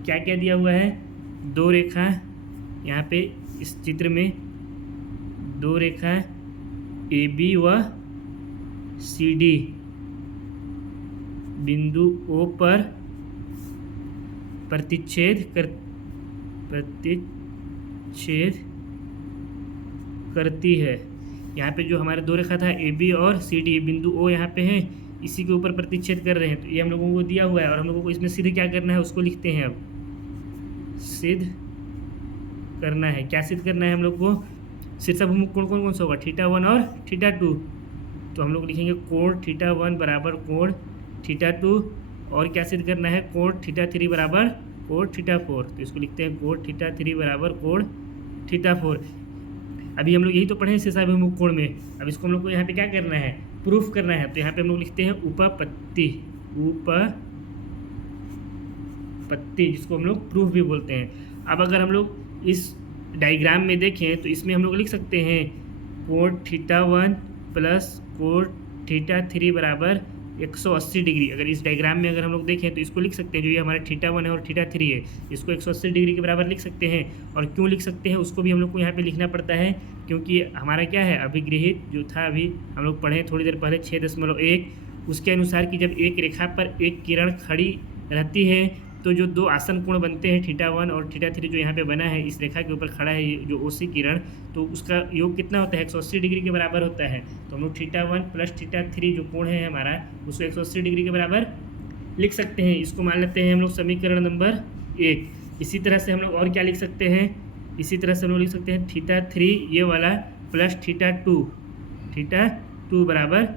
क्या क्या दिया हुआ है? दो रेखा, यहाँ पे इस चित्र में दो रेखा AB व CD बिंदु O पर प्रतिच्छेद करती है। यहाँ पे जो हमारे दो रेखा था AB और CD, बिंदु O यहाँ पे है, इसी के ऊपर प्रतिच्छेद कर रहे हैं। तो ये हम लोगों को दिया हुआ है और हम लोगों को इसमें सिद्ध क्या करना है उसको लिखते हैं। अब सिद्ध करना है, क्या सिद्ध करना है हम लोग को? शीर्षाभिमुख कोण कौन कौन सा होगा? θ1 और θ2। तो हम लोग लिखेंगे कोण θ1 बराबर कोण θ2, और क्या सिद्ध करना है? कोण θ3 बराबर कोण θ4। तो इसको लिखते हैं कोण θ3 बराबर कोण θ4। अभी हम लोग यही तो पढ़े हैं शीर्षाभिमुख कोण में। अब इसको हम लोग को यहाँ पे क्या करना है? प्रूफ करना है। तो यहाँ पे हम लोग लिखते हैं उपपत्ति, जिसको हम लोग प्रूफ भी बोलते हैं। अब अगर हम लोग इस डायग्राम में देखें तो इसमें हम लोग लिख सकते हैं कोण θ1 प्लस कोण θ3 बराबर 180 डिग्री। अगर इस डायग्राम में अगर हम लोग देखें तो इसको लिख सकते हैं, जो ये हमारा θ1 है और θ3 है, इसको 180 डिग्री के बराबर लिख सकते हैं। और क्यों लिख सकते हैं उसको भी हम लोग को यहाँ पे लिखना पड़ता है, क्योंकि हमारा क्या है? अभिगृहित जो था अभी हम लोग पढ़े थोड़ी देर पहले 6.1, उसके अनुसार कि जब एक रेखा पर एक किरण खड़ी रहती है तो जो दो आसन कोण बनते हैं θ1 और θ3, जो यहाँ पे बना है इस रेखा के ऊपर खड़ा है ये जो OC किरण, तो उसका योग कितना होता है? 180 डिग्री के बराबर होता है। तो हम लोग θ1 प्लस θ3 जो कोण है हमारा उसको 180 डिग्री के बराबर लिख सकते हैं। इसको मान लेते हैं हम लोग समीकरण नंबर 1। इसी तरह से हम लोग और क्या लिख सकते हैं? इसी तरह से हम लोग लिख सकते हैं θ3 ये वाला प्लस θ2 बराबर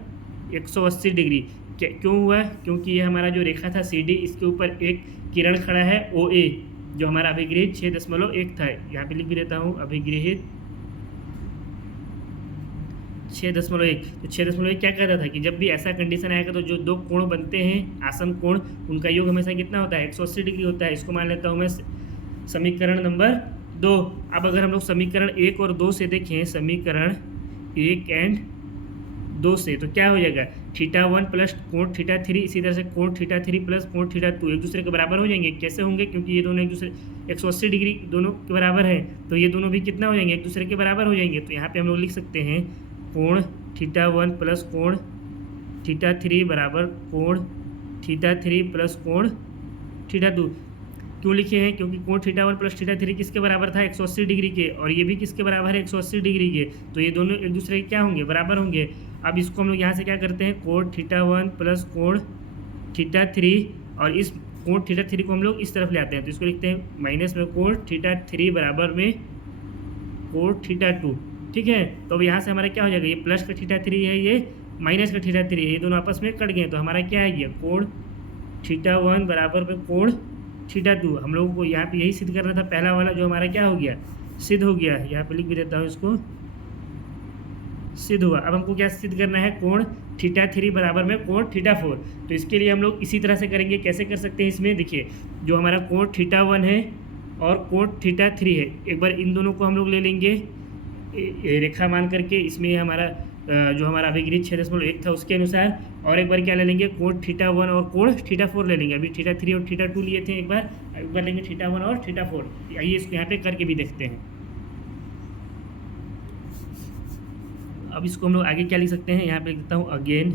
180 डिग्री। क्यों हुआ? क्योंकि ये हमारा जो रेखा था CD, इसके ऊपर एक किरण खड़ा है OA, जो हमारा अभिगृहित 6.1 था। यहाँ पे लिख भी देता हूँ अभिगृहित 6.1। तो 6.1 क्या कहता था कि जब भी ऐसा कंडीशन आएगा तो जो दो कोण बनते हैं आसन कोण, उनका योग हमेशा कितना होता है? 180 डिग्री होता है। इसको मान लेता हूँ मैं समीकरण नंबर 2। अब अगर हम लोग समीकरण 1 और 2 से देखें, समीकरण 1 एंड 2 से, तो क्या हो जाएगा θ1 प्लस कोण θ3, इसी तरह से कोण θ3 प्लस कोण θ2 एक दूसरे के बराबर हो जाएंगे। कैसे होंगे? क्योंकि ये दोनों एक दूसरे 180 डिग्री दोनों के बराबर है, तो ये दोनों भी कितना हो जाएंगे? एक दूसरे के बराबर हो जाएंगे। तो यहाँ पे हम लोग लिख सकते हैं कोण θ1 प्लस कोण θ3 बराबर कोण θ3 प्लस कोण θ2। क्यों लिखे हैं? क्योंकि कोण θ1 प्लस θ3 किसके बराबर था? 180 डिग्री के, और ये भी किसके बराबर है? 180 डिग्री के, तो ये दोनों एक दूसरे के क्या होंगे? बराबर होंगे। अब इसको हम लोग यहाँ से क्या करते हैं? कोण θ1 प्लस कोण θ3, और इस कोण θ3 को हम लोग इस तरफ ले आते हैं, तो इसको लिखते हैं माइनस में कोण θ3 बराबर में कोण θ2। ठीक है, तो अब यहाँ से हमारा क्या हो जाएगा? ये प्लस का θ3 है, ये माइनस का θ3 है, ये दोनों आपस में कट गए, तो हमारा क्या है? ये कोण θ1 बराबर में कोण θ2। हम लोगों को यहाँ पे यही सिद्ध करना था, पहला वाला जो हमारा क्या हो गया? सिद्ध हो गया। यहाँ पे लिख भी देता हूँ इसको, सिद्ध हुआ। अब हमको क्या सिद्ध करना है? कोण θ3 बराबर में कोण θ4। तो इसके लिए हम लोग इसी तरह से करेंगे। कैसे कर सकते हैं? इसमें देखिए, जो हमारा कोण θ1 है और कोण θ3 है, एक बार इन दोनों को हम लोग ले लेंगे रेखा मान करके, इसमें हमारा जो हमारा अभिगृहित 6.1 था उसके अनुसार, और एक बार क्या ले लेंगे? कोण θ1 और कोण θ4 ले लेंगे। अभी θ3 और θ2 लिए थे, एक बार लेंगे θ1 और θ4। आइए इसको यहाँ पे करके भी देखते हैं। अब इसको हम लोग आगे क्या लिख सकते हैं? यहाँ पे लिख देता हूँ अगेन।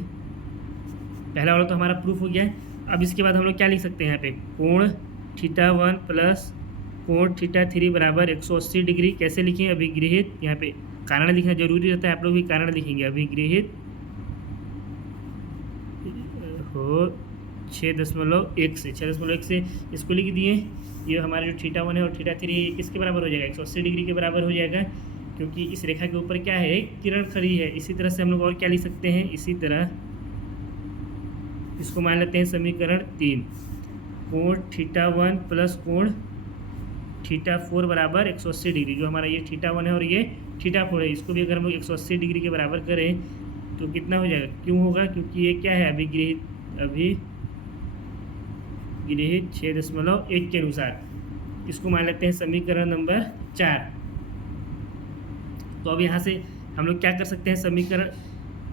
पहला वाला तो हमारा प्रूफ हो गया है। अब इसके बाद हम लोग क्या लिख सकते हैं? यहाँ पे कोण θ1 प्लस कोण θ3 बराबर 180 डिग्री। कैसे लिखें? अभिगृहित, यहाँ पे कारण लिखना जरूरी रहता है, आप लोग भी कारण लिखेंगे। अभिगृहित हो 6.1 से 6.1 से इसको लिख दिए। ये हमारा जो θ1 है और θ3 है, किसके बराबर हो जाएगा? 180 डिग्री के बराबर हो जाएगा, क्योंकि इस रेखा के ऊपर क्या है? एक किरण खड़ी है। इसी तरह से हम लोग और क्या लिख सकते हैं? इसी तरह इसको मान लेते हैं समीकरण 3। कोण θ1 प्लस कोण θ4 बराबर 180 डिग्री। जो हमारा ये θ1 है और ये θ4 है, इसको भी अगर हम लोग 180 डिग्री के बराबर करें तो कितना हो जाएगा? क्यों होगा? क्योंकि ये क्या है? अभिगृहित 6.1 के अनुसार। इसको मान लेते हैं समीकरण नंबर 4। तो अब यहाँ से हम लोग क्या कर सकते हैं? समीकरण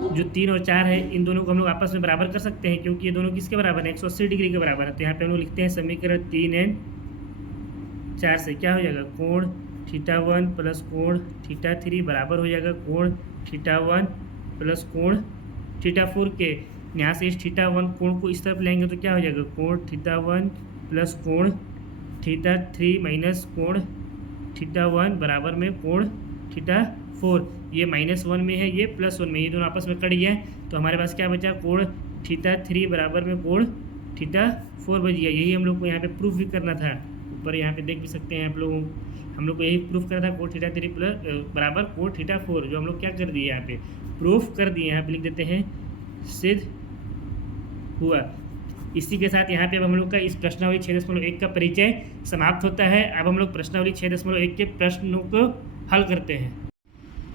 जो 3 और 4 है, इन दोनों को हम लोग आपस में बराबर कर सकते हैं, क्योंकि ये दोनों किसके बराबर है? 180 डिग्री के बराबर है। तो यहाँ पे हम लोग लिखते हैं समीकरण 3 और 4 से क्या हो जाएगा? कोण θ1 प्लस कोण θ3 बराबर हो जाएगा कोण θ1 प्लस कोण θ4 के। यहाँ से इस θ1 कोण को इस तरफ लेंगे तो क्या हो जाएगा? कोण θ1 प्लस कोण θ3 माइनस कोण θ1 बराबर में कोण θ4। ये -1 में है, ये +1 में, ये दोनों आपस में कट गया है, तो हमारे पास क्या बचा? कोण θ3 बराबर में कोण θ4 बच गया। यही हम लोग को यहाँ पे प्रूफ भी करना था। ऊपर यहाँ पे देख भी सकते हैं आप लोग, हम लोग को यही प्रूफ करना था, कोण θ3 बराबर कोण θ4, जो हम लोग क्या कर दिए? यहाँ पे प्रूफ कर दिए। यहाँ पे लिख देते हैं सिद्ध हुआ। इसी के साथ यहाँ पे अब हम लोग का इस प्रश्नावली 6.1 का परिचय समाप्त होता है। अब हम लोग प्रश्नावली 6.1 के प्रश्नों को हल करते हैं।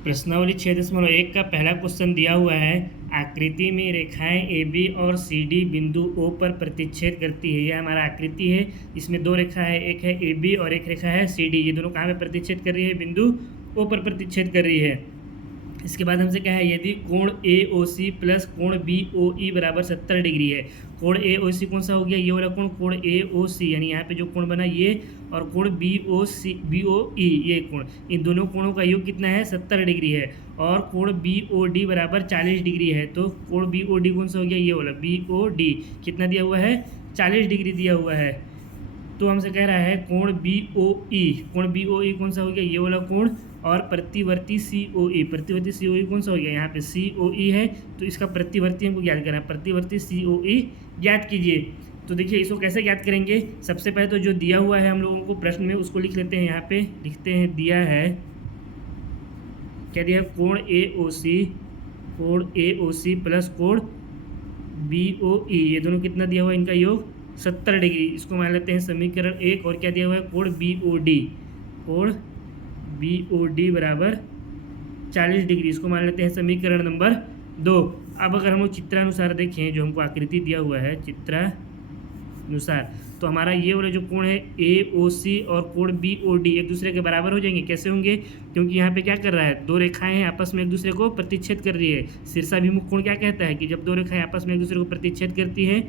प्रश्नावली 6.1 का पहला क्वेश्चन दिया हुआ है, आकृति में रेखाएं AB और CD बिंदु O पर प्रतिच्छेद करती है। यह हमारा आकृति है, इसमें दो रेखा है, एक है AB और एक रेखा है CD। ये दोनों कहाँ पे प्रतिच्छेद कर रही है? बिंदु O पर प्रतिच्छेद कर रही है। इसके बाद हमसे क्या है? यदि कोण AOC प्लस कोण BOE बराबर 70 डिग्री है। कोण AOC कौन सा हो गया? ये वाला कोण, कोण AOC, यानी यहाँ पे जो कोण बना ये, और कोण BOE ये कोण, इन दोनों कोणों का योग कितना है? 70 डिग्री है। और कोण BOD बराबर 40 डिग्री है। तो कोण BOD कौन सा हो गया? ये वाला BOD कितना दिया हुआ है? 40 डिग्री दिया हुआ है। तो हमसे कह रहा है कोण BOE कौन सा हो गया? ये वाला कोण। और प्रतिवर्ती COE कौन सा हो गया? यहाँ पे COE है, तो इसका प्रतिवर्ती हमको ज्ञात करना है। प्रतिवर्ती COE ज्ञात कीजिए। तो देखिए इसको कैसे ज्ञात करेंगे? सबसे पहले तो जो दिया हुआ है हम लोगों को प्रश्न में, उसको लिख लेते हैं। यहाँ पे लिखते हैं, दिया है, क्या दिया है? कोण AOC प्लस कोण BOE, ये दोनों कितना दिया हुआ है? इनका योग 70 डिग्री। इसको मान लेते हैं समीकरण 1। और क्या दिया हुआ है? कोण BOD बराबर 40 डिग्री, इसको मान लेते हैं समीकरण नंबर 2। अब अगर हम लोग चित्रानुसार देखें, जो हमको आकृति दिया हुआ है, चित्रानुसार अनुसार। तो हमारा ये वाला जो कोण है AOC और कोण BOD एक दूसरे के बराबर हो जाएंगे। कैसे होंगे? क्योंकि यहाँ पे क्या कर रहा है, दो रेखाएं हैं आपस में एक दूसरे को प्रतिच्छेद कर रही है। शीर्षाभिमुख कोण क्या कहता है कि जब दो रेखाएं आपस में एक दूसरे को प्रतिच्छेद करती हैं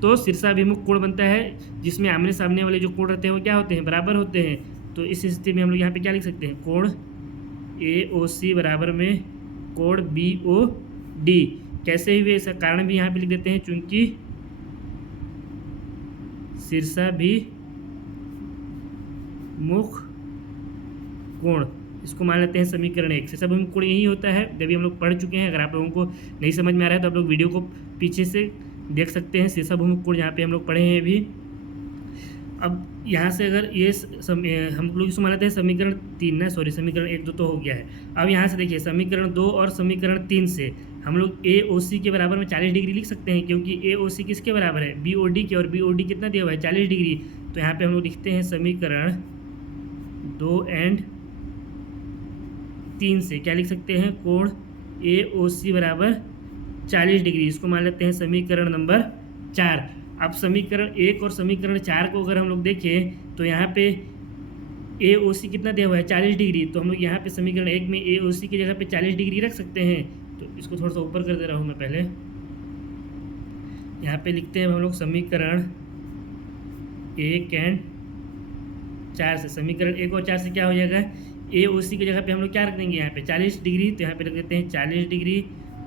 तो शीर्षाभिमुख कोण बनता है, जिसमें आमने सामने वाले जो कोण रहते हैं वो क्या होते हैं, बराबर होते हैं। तो इस स्थिति में हम लोग यहाँ पे क्या लिख सकते हैं, कोण AOC बराबर में कोण BOD। कैसे हुए इसका कारण भी यहाँ पे लिख देते हैं, चूंकि शीर्षाभिमुख कोण, इसको मान लेते हैं समीकरण 1। शीर्षाभिमुख कोण यही होता है, जब भी हम लोग पढ़ चुके हैं। अगर आप लोगों को नहीं समझ में आ रहा है तो आप लोग वीडियो को पीछे से देख सकते हैं। शीर्षाभिमुख कोण यहाँ पे हम लोग पढ़े हैं अभी। अब यहाँ से अगर ये हम लोग इसको मान लेते हैं समीकरण 3 ना, सॉरी समीकरण 1 2 तो हो गया है। अब यहाँ से देखिए समीकरण 2 और समीकरण 3 से हम लोग AOC के बराबर में 40 डिग्री लिख सकते हैं, क्योंकि AOC किसके बराबर है, BOD के, और BOD कितना दिया हुआ है, 40 डिग्री। तो यहाँ पे हम लोग लिखते हैं समीकरण 2 एंड 3 से क्या लिख सकते हैं, कोण AOC बराबर 40 डिग्री। इसको मान लेते हैं समीकरण नंबर 4। अब समीकरण 1 और समीकरण 4 को अगर हम लोग देखें तो यहाँ पे AOC कितना दिया हुआ है, 40 डिग्री। तो हम लोग यहाँ पे समीकरण 1 में AOC की जगह पे 40 डिग्री रख सकते हैं। तो इसको थोड़ा सा ऊपर कर दे रहा हूँ मैं पहले। यहाँ पे लिखते हैं हम लोग समीकरण 1 एंड 4 से। समीकरण 1 और 4 से क्या हो जाएगा, AOC की जगह पे हम लोग क्या रख देंगे, यहाँ पे 40 डिग्री। तो यहाँ पे रख देते हैं 40 डिग्री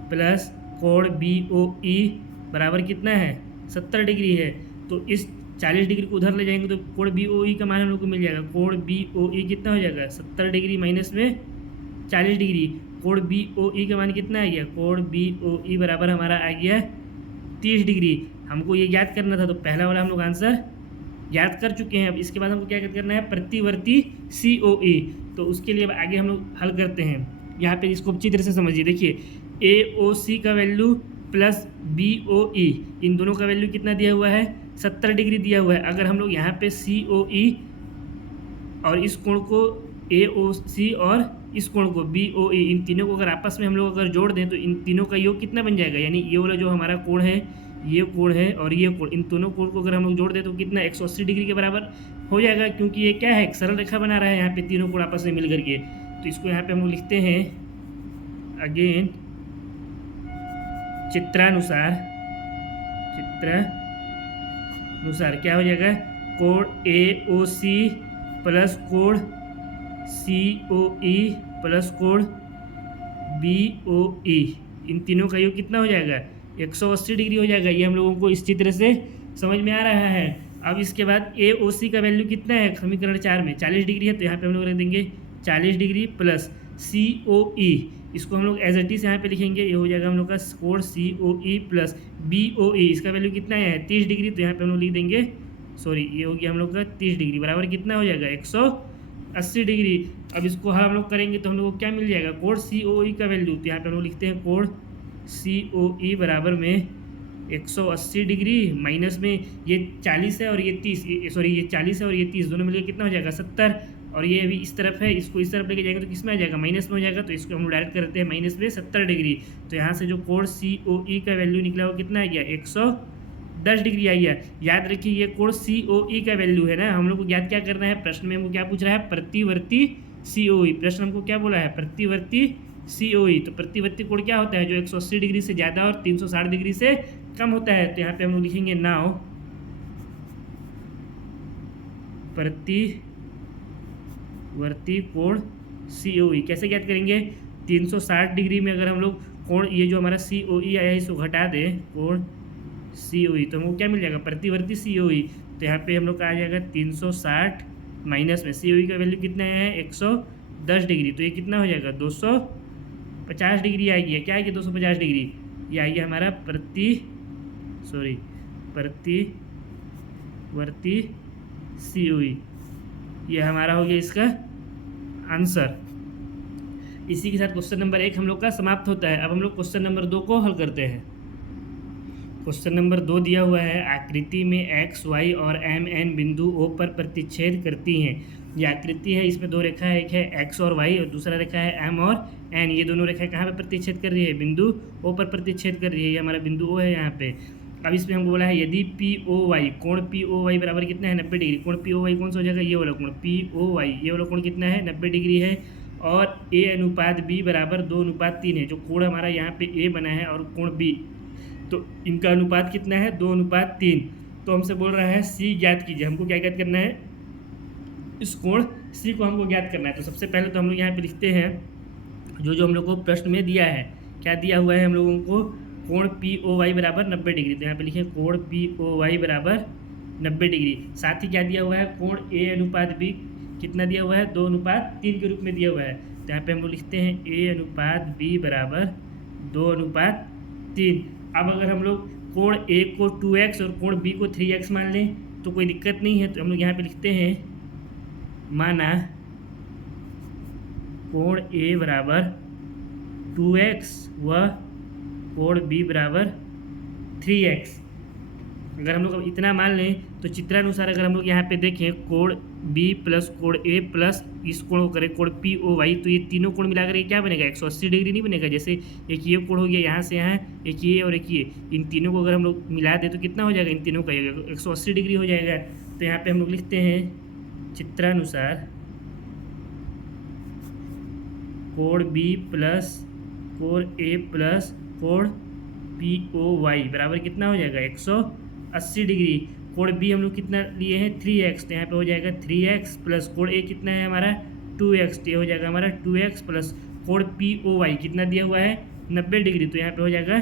प्लस कोण BOE बराबर कितना है, 70 डिग्री है। तो इस 40 डिग्री को उधर ले जाएंगे तो कोण BOE का मान हम लोग को मिल जाएगा। कोण BOE कितना हो जाएगा, 70 डिग्री माइनस में 40 डिग्री। कोण BOE का मान कितना आ गया, कोण BOE बराबर हमारा आ गया 30 डिग्री। हमको ये याद करना था, तो पहला वाला हम लोग आंसर याद कर चुके हैं। अब इसके बाद हमको क्या करना है, प्रतिवर्ती COE। तो उसके लिए अब आगे हम लोग हल करते हैं। यहाँ पे इसको अच्छी तरह से समझिए। देखिए AOC का वैल्यू प्लस BOE, इन दोनों का वैल्यू कितना दिया हुआ है, 70 डिग्री दिया हुआ है। अगर हम लोग यहाँ पे COE और इस कोण को AOC और इस कोण को BOE, इन तीनों को अगर आपस में हम लोग अगर जोड़ दें तो इन तीनों का योग कितना बन जाएगा, यानी ये वाला जो हमारा कोण है, ये कोण है और ये कोण, इन दोनों कोण को अगर हम लोग जोड़ दें तो कितना 180 डिग्री के बराबर हो जाएगा। क्योंकि ये क्या है, एक सरल रेखा बना रहा है यहाँ पे तीनों कोण आपस में मिल करके। तो इसको यहाँ पे हम लोग लिखते हैं अगेन चित्रानुसार क्या हो जाएगा, कोण AOC प्लस कोण COE प्लस कोण BOE, इन तीनों का योग कितना हो जाएगा, 180 डिग्री हो जाएगा। ये हम लोगों को इस चित्र से समझ में आ रहा है। अब इसके बाद AOC का वैल्यू कितना है, समीकरण 4 में 40 डिग्री है। तो यहाँ पे हम लोग रख देंगे 40 डिग्री प्लस COE, इसको हम लोग एज इट इज यहाँ पे लिखेंगे। ये हो जाएगा हम लोग का कोण COE प्लस BOE, इसका वैल्यू कितना है, 30 डिग्री। तो यहाँ पे हम लोग लिख देंगे, सॉरी ये हो गया हम लोग का 30 डिग्री बराबर कितना हो जाएगा, 180 डिग्री। अब इसको हम लोग करेंगे तो हम लोग को क्या मिल जाएगा, कोण COE का वैल्यू। तो यहाँ पे हम लोग लिखते हैं कोण COE बराबर में 180 डिग्री माइनस में ये 40 है और ये 30, सॉरी ये 40 है और ये 30, दोनों मिलकर कितना हो जाएगा, 70। और ये अभी इस तरफ है, इसको इस तरफ लेके जाएंगे तो किस में आ जाएगा, माइनस में हो जाएगा। तो इसको हम डायरेक्ट करते हैं माइनस में 70 डिग्री। तो यहाँ से जो कोण COE का वैल्यू निकला वो कितना आ गया, 110 डिग्री आ गया। याद रखिए ये कोण COE का वैल्यू है ना, हम लोग को याद क्या करना है, प्रश्न में हमको क्या पूछ रहा है, प्रतिवर्ती COE। प्रश्न हमको क्या बोला है, प्रतिवर्ती COE। तो प्रतिवर्ती कोण क्या होता है, जो 180 डिग्री से ज़्यादा और 360 डिग्री से कम होता है। तो यहाँ पे हम लोग लिखेंगे नाउ प्रतिवर्ती कोण COE। कैसे ज्ञात करेंगे, 360 डिग्री में अगर हम लोग कोण, ये जो हमारा COE आया है इसको घटा दें, कोण COE, तो हमको क्या मिल जाएगा, प्रतिवर्ती COE। तो यहाँ पे हम लोग का आ जाएगा 360 माइनस में COE का वैल्यू कितना है, 110 डिग्री। तो ये कितना हो जाएगा, 250 डिग्री आएगी। क्या आएगी, 250 डिग्री। ये आएगी हमारा प्रतिवर्ती COE। ये हमारा हो गया इसका आंसर। इसी के साथ क्वेश्चन नंबर 1 हम लोग का समाप्त होता है। अब हम लोग क्वेश्चन नंबर 2 को हल करते हैं। क्वेश्चन नंबर 2 दिया हुआ है, आकृति में x, y और m, n बिंदु O पर प्रतिच्छेद करती हैं। ये आकृति है, इसमें दो रेखा है, एक है x और y और दूसरा रेखा है m और n। ये दोनों रेखाएं कहाँ पे प्रतिच्छेद कर रही है, बिंदु O पर प्रतिच्छेद कर रही है। ये हमारा बिंदु O है यहाँ पे। अब इसमें हमको बोला है यदि पी ओ वाई कोण पी ओ वाई बराबर कितना है 90 डिग्री। कोण पी ओ वाई कौन सा हो जाएगा, ये वाला कोण पी ओ वाई, ये वाला कोण कितना है 90 डिग्री है। और ए अनुपात बी बराबर 2:3 है। जो कोण हमारा यहाँ पे ए बना है और कोण बी, तो इनका अनुपात कितना है 2:3। तो हमसे बोल रहा है सी ज्ञात कीजिए। हमको क्या ज्ञात करना है, इस कोण सी को हमको ज्ञात करना है। तो सबसे पहले तो हम लोग यहाँ पे लिखते हैं जो हम लोग को प्रश्न में दिया है, क्या दिया हुआ है हम लोगों को, कोण पी ओ वाई बराबर 90 डिग्री। तो यहाँ पे लिखे कोण पी ओ वाई बराबर 90 डिग्री। साथ ही क्या दिया हुआ है, कोण ए अनुपात बी कितना दिया हुआ है 2:3 के रूप में दिया हुआ है। तो यहाँ पे हम लोग लिखते हैं ए अनुपात बी बराबर 2:3। अब अगर हम लोग कोण ए को 2x और कोण बी को 3x मान लें तो कोई दिक्कत नहीं है। तो हम लोग यहाँ पे लिखते हैं माना कोण ए बराबर 2x व कोण बी बराबर 3x। अगर हम लोग अब इतना मान लें तो चित्रानुसार अगर हम लोग यहाँ पे देखें कोण बी प्लस कोण ए प्लस इस कोण को करें कोण पी ओ वाई, तो ये तीनों कोण मिलाकर ये क्या बनेगा 180 डिग्री नहीं बनेगा। जैसे एक ये कोण हो गया यहाँ से यहाँ, एक ये और एक ये, इन तीनों को अगर हम लोग मिला दें तो कितना हो जाएगा, इन तीनों का 180 डिग्री हो जाएगा। तो यहाँ पे हम लोग लिखते हैं चित्रानुसार कोण बी प्लस कोण ए प्लस कोण पी ओ वाई बराबर कितना हो जाएगा 180 डिग्री। कोण बी हम लोग कितना लिए हैं 3x, तो यहाँ पे हो जाएगा 3x प्लस कोण ए कितना है हमारा 2x, तो ये हो जाएगा हमारा 2x प्लस कोण पी ओ वाई कितना दिया हुआ है 90 डिग्री। तो यहाँ पे हो जाएगा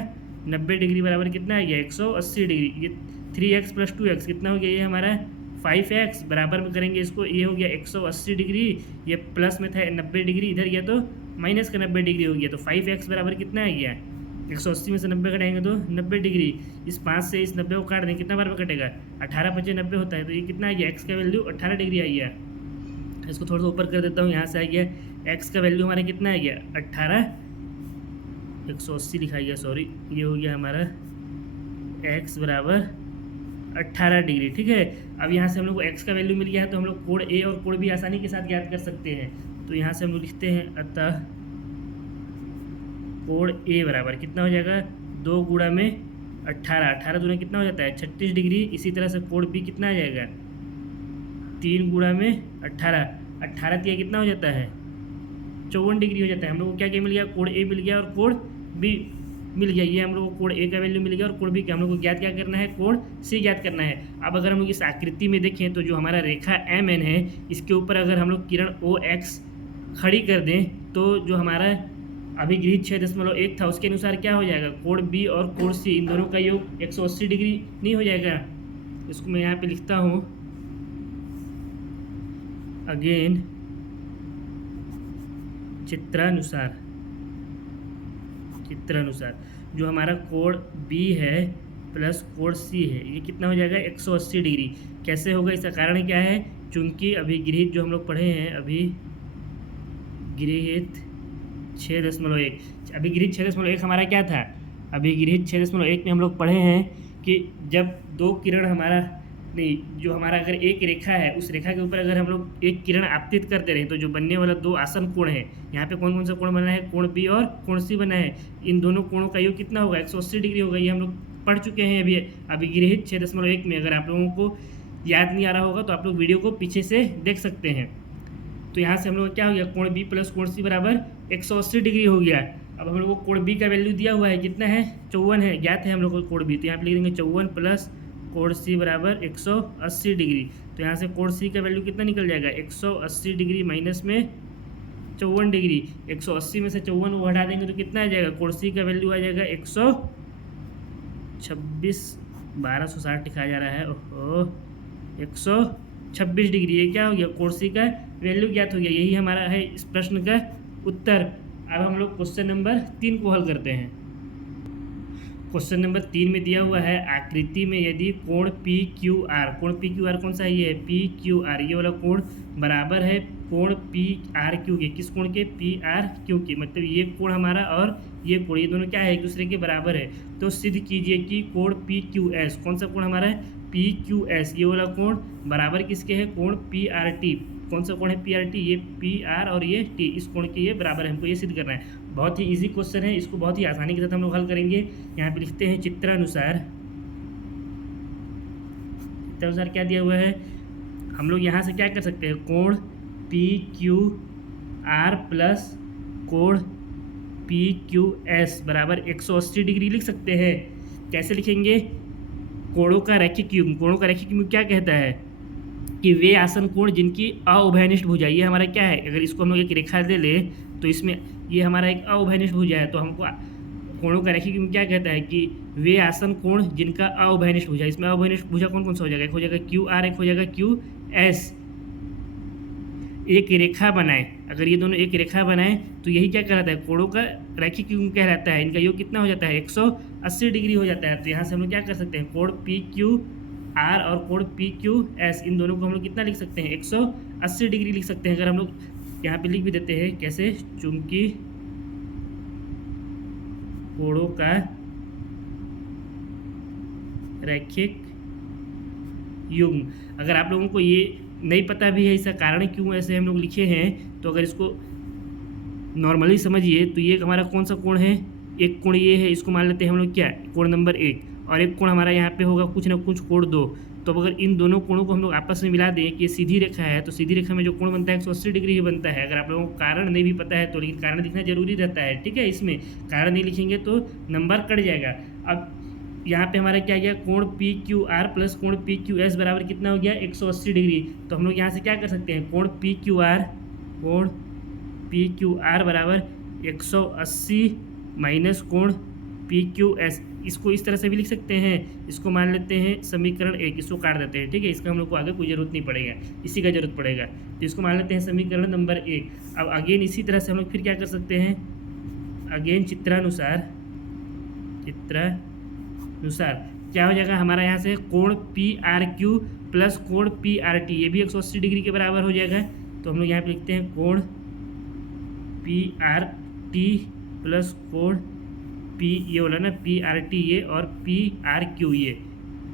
90 डिग्री बराबर कितना है, ये 180 डिग्री। ये 3x प्लस 2x कितना हो गया, ये हमारा 5x बराबर में करेंगे इसको, ये हो गया 180 डिग्री, ये प्लस में था 90 डिग्री, इधर गया तो माइनस का 90 डिग्री हो गया। तो 5x बराबर कितना आ गया, 180 में से 90 घटाएंगे तो 90 डिग्री। इस 5 से इस 90 को काट दें, कितना बार में कटेगा 18 × 90 होता है। तो ये कितना आ गया, x का वैल्यू 18 डिग्री आ गया। इसको थोड़ा सा ऊपर कर देता हूँ, यहाँ से आ गया x का वैल्यू हमारा कितना आ गया 18, 180 लिखा गया सॉरी, ये हो गया हमारा x बराबर 18 डिग्री। ठीक है, अब यहाँ से हम लोग को x का वैल्यू मिल गया है तो हम लोग कोण a और कोण b आसानी के साथ ज्ञात कर सकते हैं। तो यहाँ से हम लोग लिखते हैं अतः कोण a बराबर कितना हो जाएगा 2 गुणा में 18, 18 दूना कितना हो जाता है 36 डिग्री। इसी तरह से कोण b कितना आ जाएगा 3 गुणा में 18, 18 तिया कितना हो जाता है 54 डिग्री हो जाता है। हम लोग को क्या क्या मिल गया, कोण a मिल गया और कोण b मिल गया। ये हम लोग को कोण a का वैल्यू मिल गया और कोण b का हम लोग को ज्ञात क्या करना है, कोण c ज्ञात करना है। अब अगर हम लोग इस आकृति में देखें तो जो हमारा रेखा MN है इसके ऊपर अगर हम लोग किरण OX खड़ी कर दें तो जो हमारा अभिगृहित 6.1 था उसके अनुसार क्या हो जाएगा, कोण B और कोण C इन दोनों का योग 180 डिग्री नहीं हो जाएगा। इसको मैं यहाँ पे लिखता हूँ अगेन चित्रानुसार जो हमारा कोण B है प्लस कोण C है ये कितना हो जाएगा 180 डिग्री। कैसे होगा, इसका कारण क्या है, चूंकि अभिगृहित जो हम लोग पढ़े हैं अभिगृहित 6.1, अभिगृहित 6.1 हमारा क्या था, अभिगृहित 6.1 में हम लोग पढ़े हैं कि जब दो किरण हमारा नहीं जो हमारा अगर एक रेखा है उस रेखा के ऊपर अगर हम लोग एक किरण आपतित करते रहे तो जो बनने वाला दो आसन कोण है, यहाँ पे कौन कौन सा कोण बना है, कोण B और कोण C बना है। इन दोनों कोणों का योग कितना होगा 180 डिग्री होगा। ये हम लोग पढ़ चुके हैं अभी अभिगृहित 6.1 में। अगर आप लोगों को याद नहीं आ रहा होगा तो आप लोग वीडियो को पीछे से देख सकते हैं। तो यहाँ से हम लोग क्या हो गया, कोण B प्लस कोण C बराबर 180 डिग्री हो गया। अब हम लोग को कोण B का वैल्यू दिया हुआ है कितना है 54 है, ज्ञात है हम लोग को कोण B। तो यहाँ पे लिख देंगे 54 प्लस कोण C बराबर 180 डिग्री। तो यहाँ से कोण C का वैल्यू कितना निकल जाएगा 180 डिग्री माइनस में 54 डिग्री। 180 में से 54 को हटा देंगे तो कितना आ जाएगा, कोण C का वैल्यू आ जाएगा 126, 1260 लिखा जा रहा है, ओहो 126 डिग्री। ये क्या हो गया, कोण C का वैल्यू ज्ञात हो गया। यही हमारा है इस प्रश्न का उत्तर। अब हम लोग क्वेश्चन नंबर 3 को हल करते हैं। क्वेश्चन नंबर 3 में दिया हुआ है आकृति में यदि कोण PQR, कोण PQR कौन सा है, ये है PQR, ये वाला कोण बराबर है कोण PRQ के, किस कोण के, PRQ के, मतलब ये कोण हमारा और ये कोण ये दोनों क्या है एक दूसरे के बराबर है। तो सिद्ध कीजिए कि कोण PQS, कौन सा कोण हमारा है PQS, ये वाला कोण बराबर किसके है, कोण PRT, कौन सा कोण है PRT, ये PR और ये T, इस कोण के ये बराबर है। हमको ये सिद्ध करना है। बहुत ही इजी क्वेश्चन है, इसको बहुत ही आसानी के साथ हम लोग हल करेंगे। यहाँ पे लिखते हैं चित्रानुसार अनुसार क्या दिया हुआ है, हम लोग यहाँ से क्या कर सकते हैं, कोण पी क्यू आर प्लस कोण पी क्यू एस बराबर 180 डिग्री लिख सकते हैं। कैसे लिखेंगे, कोणों का रैखिक युग्म, कोणों का रैखिक युग्म क्या कहता है कि वे आसन कोण जिनकी अउभयनिष्ठ भुजा, ये हमारा क्या है, अगर इसको हम लोग एक रेखा दे ले तो इसमें ये हमारा एक अउभयनिष्ठ भुजा है, तो हमको कोणों का रैखिक युग्म क्या कहता है कि वे आसन कोण जिनका अउभयनिष्ठ भुजा, इसमें अउभयनिष्ठ भुजा कौन कौन सा हो जाएगा, एक हो जाएगा क्यू आर, एक हो जाएगा क्यू एस। एक रेखा बनाए, अगर ये दोनों एक रेखा बनाए तो यही क्या कहलाता है, कोणों का रैखिक युग्म कहलाता है। इनका योग कितना हो जाता है, 180 डिग्री हो जाता है। तो यहाँ से हम लोग क्या कर सकते हैं, कोण पी क्यू आर और कोण पी क्यू एस, इन दोनों को हम लोग कितना लिख सकते हैं, 180 डिग्री लिख सकते हैं। अगर हम लोग यहाँ पे लिख भी देते हैं कैसे, चुंबकीय कोणों का रैखिक युग्म। अगर आप लोगों को ये नहीं पता भी है इसका कारण क्यों ऐसे हम लोग लिखे हैं, तो अगर इसको नॉर्मली समझिए तो ये हमारा कौन सा कोण है, एक कोण ये है, इसको मान लेते हैं हम लोग क्या, कोण नंबर 1, और एक कोण हमारा यहाँ पे होगा कुछ ना कुछ कोण 2। तो अगर इन दोनों कोणों को हम लोग आपस में मिला दें कि ये सीधी रेखा है, तो सीधी रेखा में जो कोण बनता है 180 डिग्री ही बनता है। अगर आप लोगों को कारण नहीं भी पता है तो, लेकिन कारण लिखना जरूरी रहता है, ठीक है। इसमें कारण नहीं लिखेंगे तो नंबर कट जाएगा। अब यहाँ पे हमारा क्या गया, कोण पी क्यू आर प्लस कोण पी क्यू एस बराबर कितना हो गया, 180 डिग्री। तो हम लोग यहाँ से क्या कर सकते हैं, कोण पी क्यू आर बराबर 180 माइनस कोण पी क्यू एस, इसको इस तरह से भी लिख सकते हैं। इसको मान लेते हैं समीकरण 1, इसको काट देते हैं, ठीक है। इसका हम लोग को आगे कोई जरूरत नहीं पड़ेगा, इसी का जरूरत पड़ेगा। तो इसको मान लेते हैं समीकरण नंबर 1। अब अगेन इसी तरह से हम लोग फिर क्या कर सकते हैं, अगेन चित्रानुसार क्या हो जाएगा हमारा, यहाँ से कोण पी आर क्यू प्लस कोण पी आर टी, ये भी 180 डिग्री के बराबर हो जाएगा। तो हम लोग यहाँ पे लिखते हैं कोण पी आर टी प्लस कोण पी, ये बोला ना पी आर टी ये, और पी आर क्यू ये,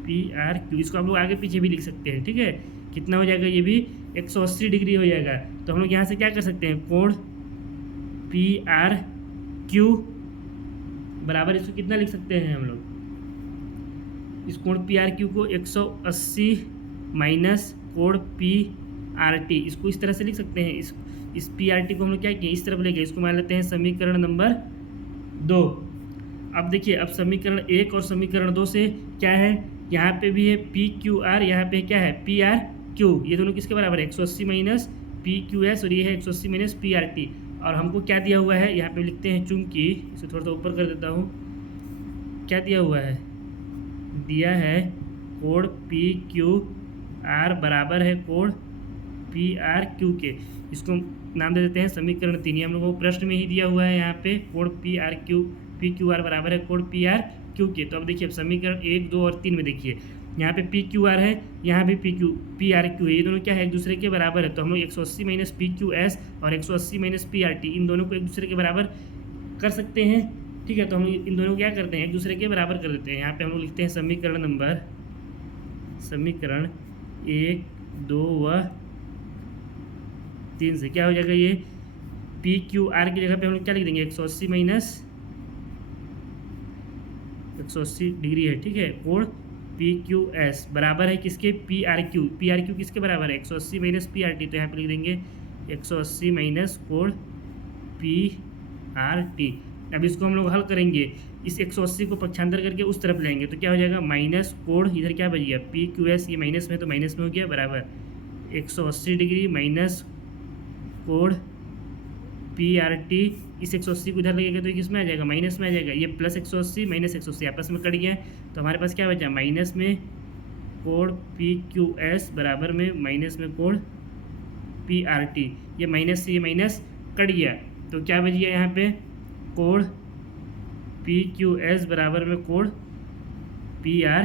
पी आर क्यू, इसको हम लोग आगे पीछे भी लिख सकते हैं, ठीक है। कितना हो जाएगा, ये भी 180 डिग्री हो जाएगा। तो हम लोग यहाँ से क्या कर सकते हैं, कोण पी आर क्यू बराबर इसको कितना लिख सकते हैं हम लोग, इस कोण पी आर क्यू को 180 माइनस कोण पी आर टी, इसको इस तरह से लिख सकते हैं। इस पी आर टी को हम लोग क्या किए, इस तरफ ले गए, इसको मान लेते हैं समीकरण नंबर 2। अब देखिए, अब समीकरण 1 और समीकरण 2 से क्या है, यहाँ पे भी है पी क्यू आर, यहाँ पे क्या है पी आर क्यू, ये दोनों किसके बराबर है, 180 माइनस पी क्यू एस, और ये है 180 माइनस पी आर टी। और हमको क्या दिया हुआ है, यहाँ पे लिखते हैं चूंकि, इसे थोड़ा सा ऊपर कर देता हूँ, क्या दिया हुआ है, दिया है कोण पी क्यू आर बराबर है कोण पी आर क्यू के, इसको नाम दे देते हैं समीकरण 3। ये हम लोगों को प्रश्न में ही दिया हुआ है, यहाँ पे कोण पी क्यू आर बराबर है कोण पी आर क्यू के। तो अब देखिए, अब समीकरण 1, 2 और 3 में देखिए, यहाँ पे पी क्यू आर है, यहाँ पे पी आर क्यू है, ये दोनों क्या है, एक दूसरे के बराबर है। तो हम लोग 180 माइनस पी क्यू एस और 180 माइनस पी आर टी, इन दोनों को एक दूसरे के बराबर कर सकते हैं, ठीक है। तो हम इन दोनों को क्या करते हैं, एक दूसरे के बराबर कर देते हैं। यहाँ पे हम लोग लिखते हैं समीकरण 1, 2 व 3 से क्या हो जाएगा, ये पी क्यू आर की जगह पे हम लोग क्या लिख देंगे, 180 माइनस 180 डिग्री है, ठीक है, कोण पी क्यू एस बराबर है किसके, पी आर क्यू किसके बराबर है, 180 माइनस पी आर टी। तो यहाँ पे लिख देंगे 180 माइनस कोण पी आर टी। अब इसको हम लोग हल करेंगे, इस 180 को पक्षांतर करके उस तरफ लेंगे, तो क्या हो जाएगा, माइनस कोण इधर क्या बच गया, पी क्यू एस, ये माइनस में तो माइनस में हो गया, बराबर 180 डिग्री माइनस कोण पी आर टी, इस 180 को इधर लगेगा तो किस में आ जाएगा, माइनस में आ जाएगा। ये प्लस 180 माइनस 180 आपस में कट गया, तो हमारे पास क्या बचा, माइनस में कोण पी क्यू एस बराबर में माइनस में कोण पी आर टी, ये माइनस से ये माइनस कट गया, तो क्या बच गया यहाँ पे, कोण पी क्यू एस बराबर में कोण पी आर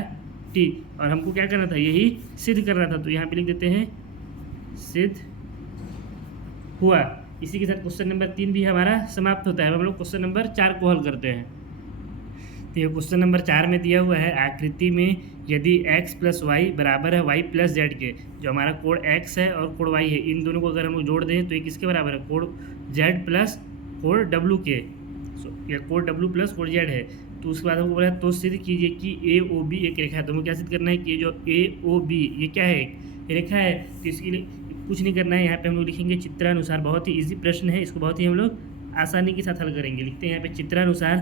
टी। और हमको क्या करना था, यही सिद्ध करना था, तो यहाँ पे लिख देते हैं सिद्ध हुआ। इसी के साथ क्वेश्चन नंबर 3 भी हमारा समाप्त होता है। अब हम लोग क्वेश्चन नंबर 4 को हल करते हैं। तो ये क्वेश्चन नंबर 4 में दिया हुआ है, आकृति में यदि x प्लस वाई बराबर है y प्लस जेड के, जो हमारा कोण x है और कोण y है, इन दोनों को अगर हम लोग जोड़ दें तो ये किसके बराबर है, कोण z प्लस कोण w के, या कोण w प्लस कोण z है। तो उसके बाद हमको बोला तो सिद्ध कीजिए कि ए ओ बी एक रेखा है। तो हमें क्या सिद्ध करना है कि ये जो ए ओ बी ये क्या है, एक रेखा है। तो इसके लिए कुछ नहीं करना है, यहाँ पे हम लोग लिखेंगे चित्रानुसार। बहुत ही इजी प्रश्न है, इसको बहुत ही हम लोग आसानी के साथ हल करेंगे। लिखते हैं यहाँ पे चित्रानुसार,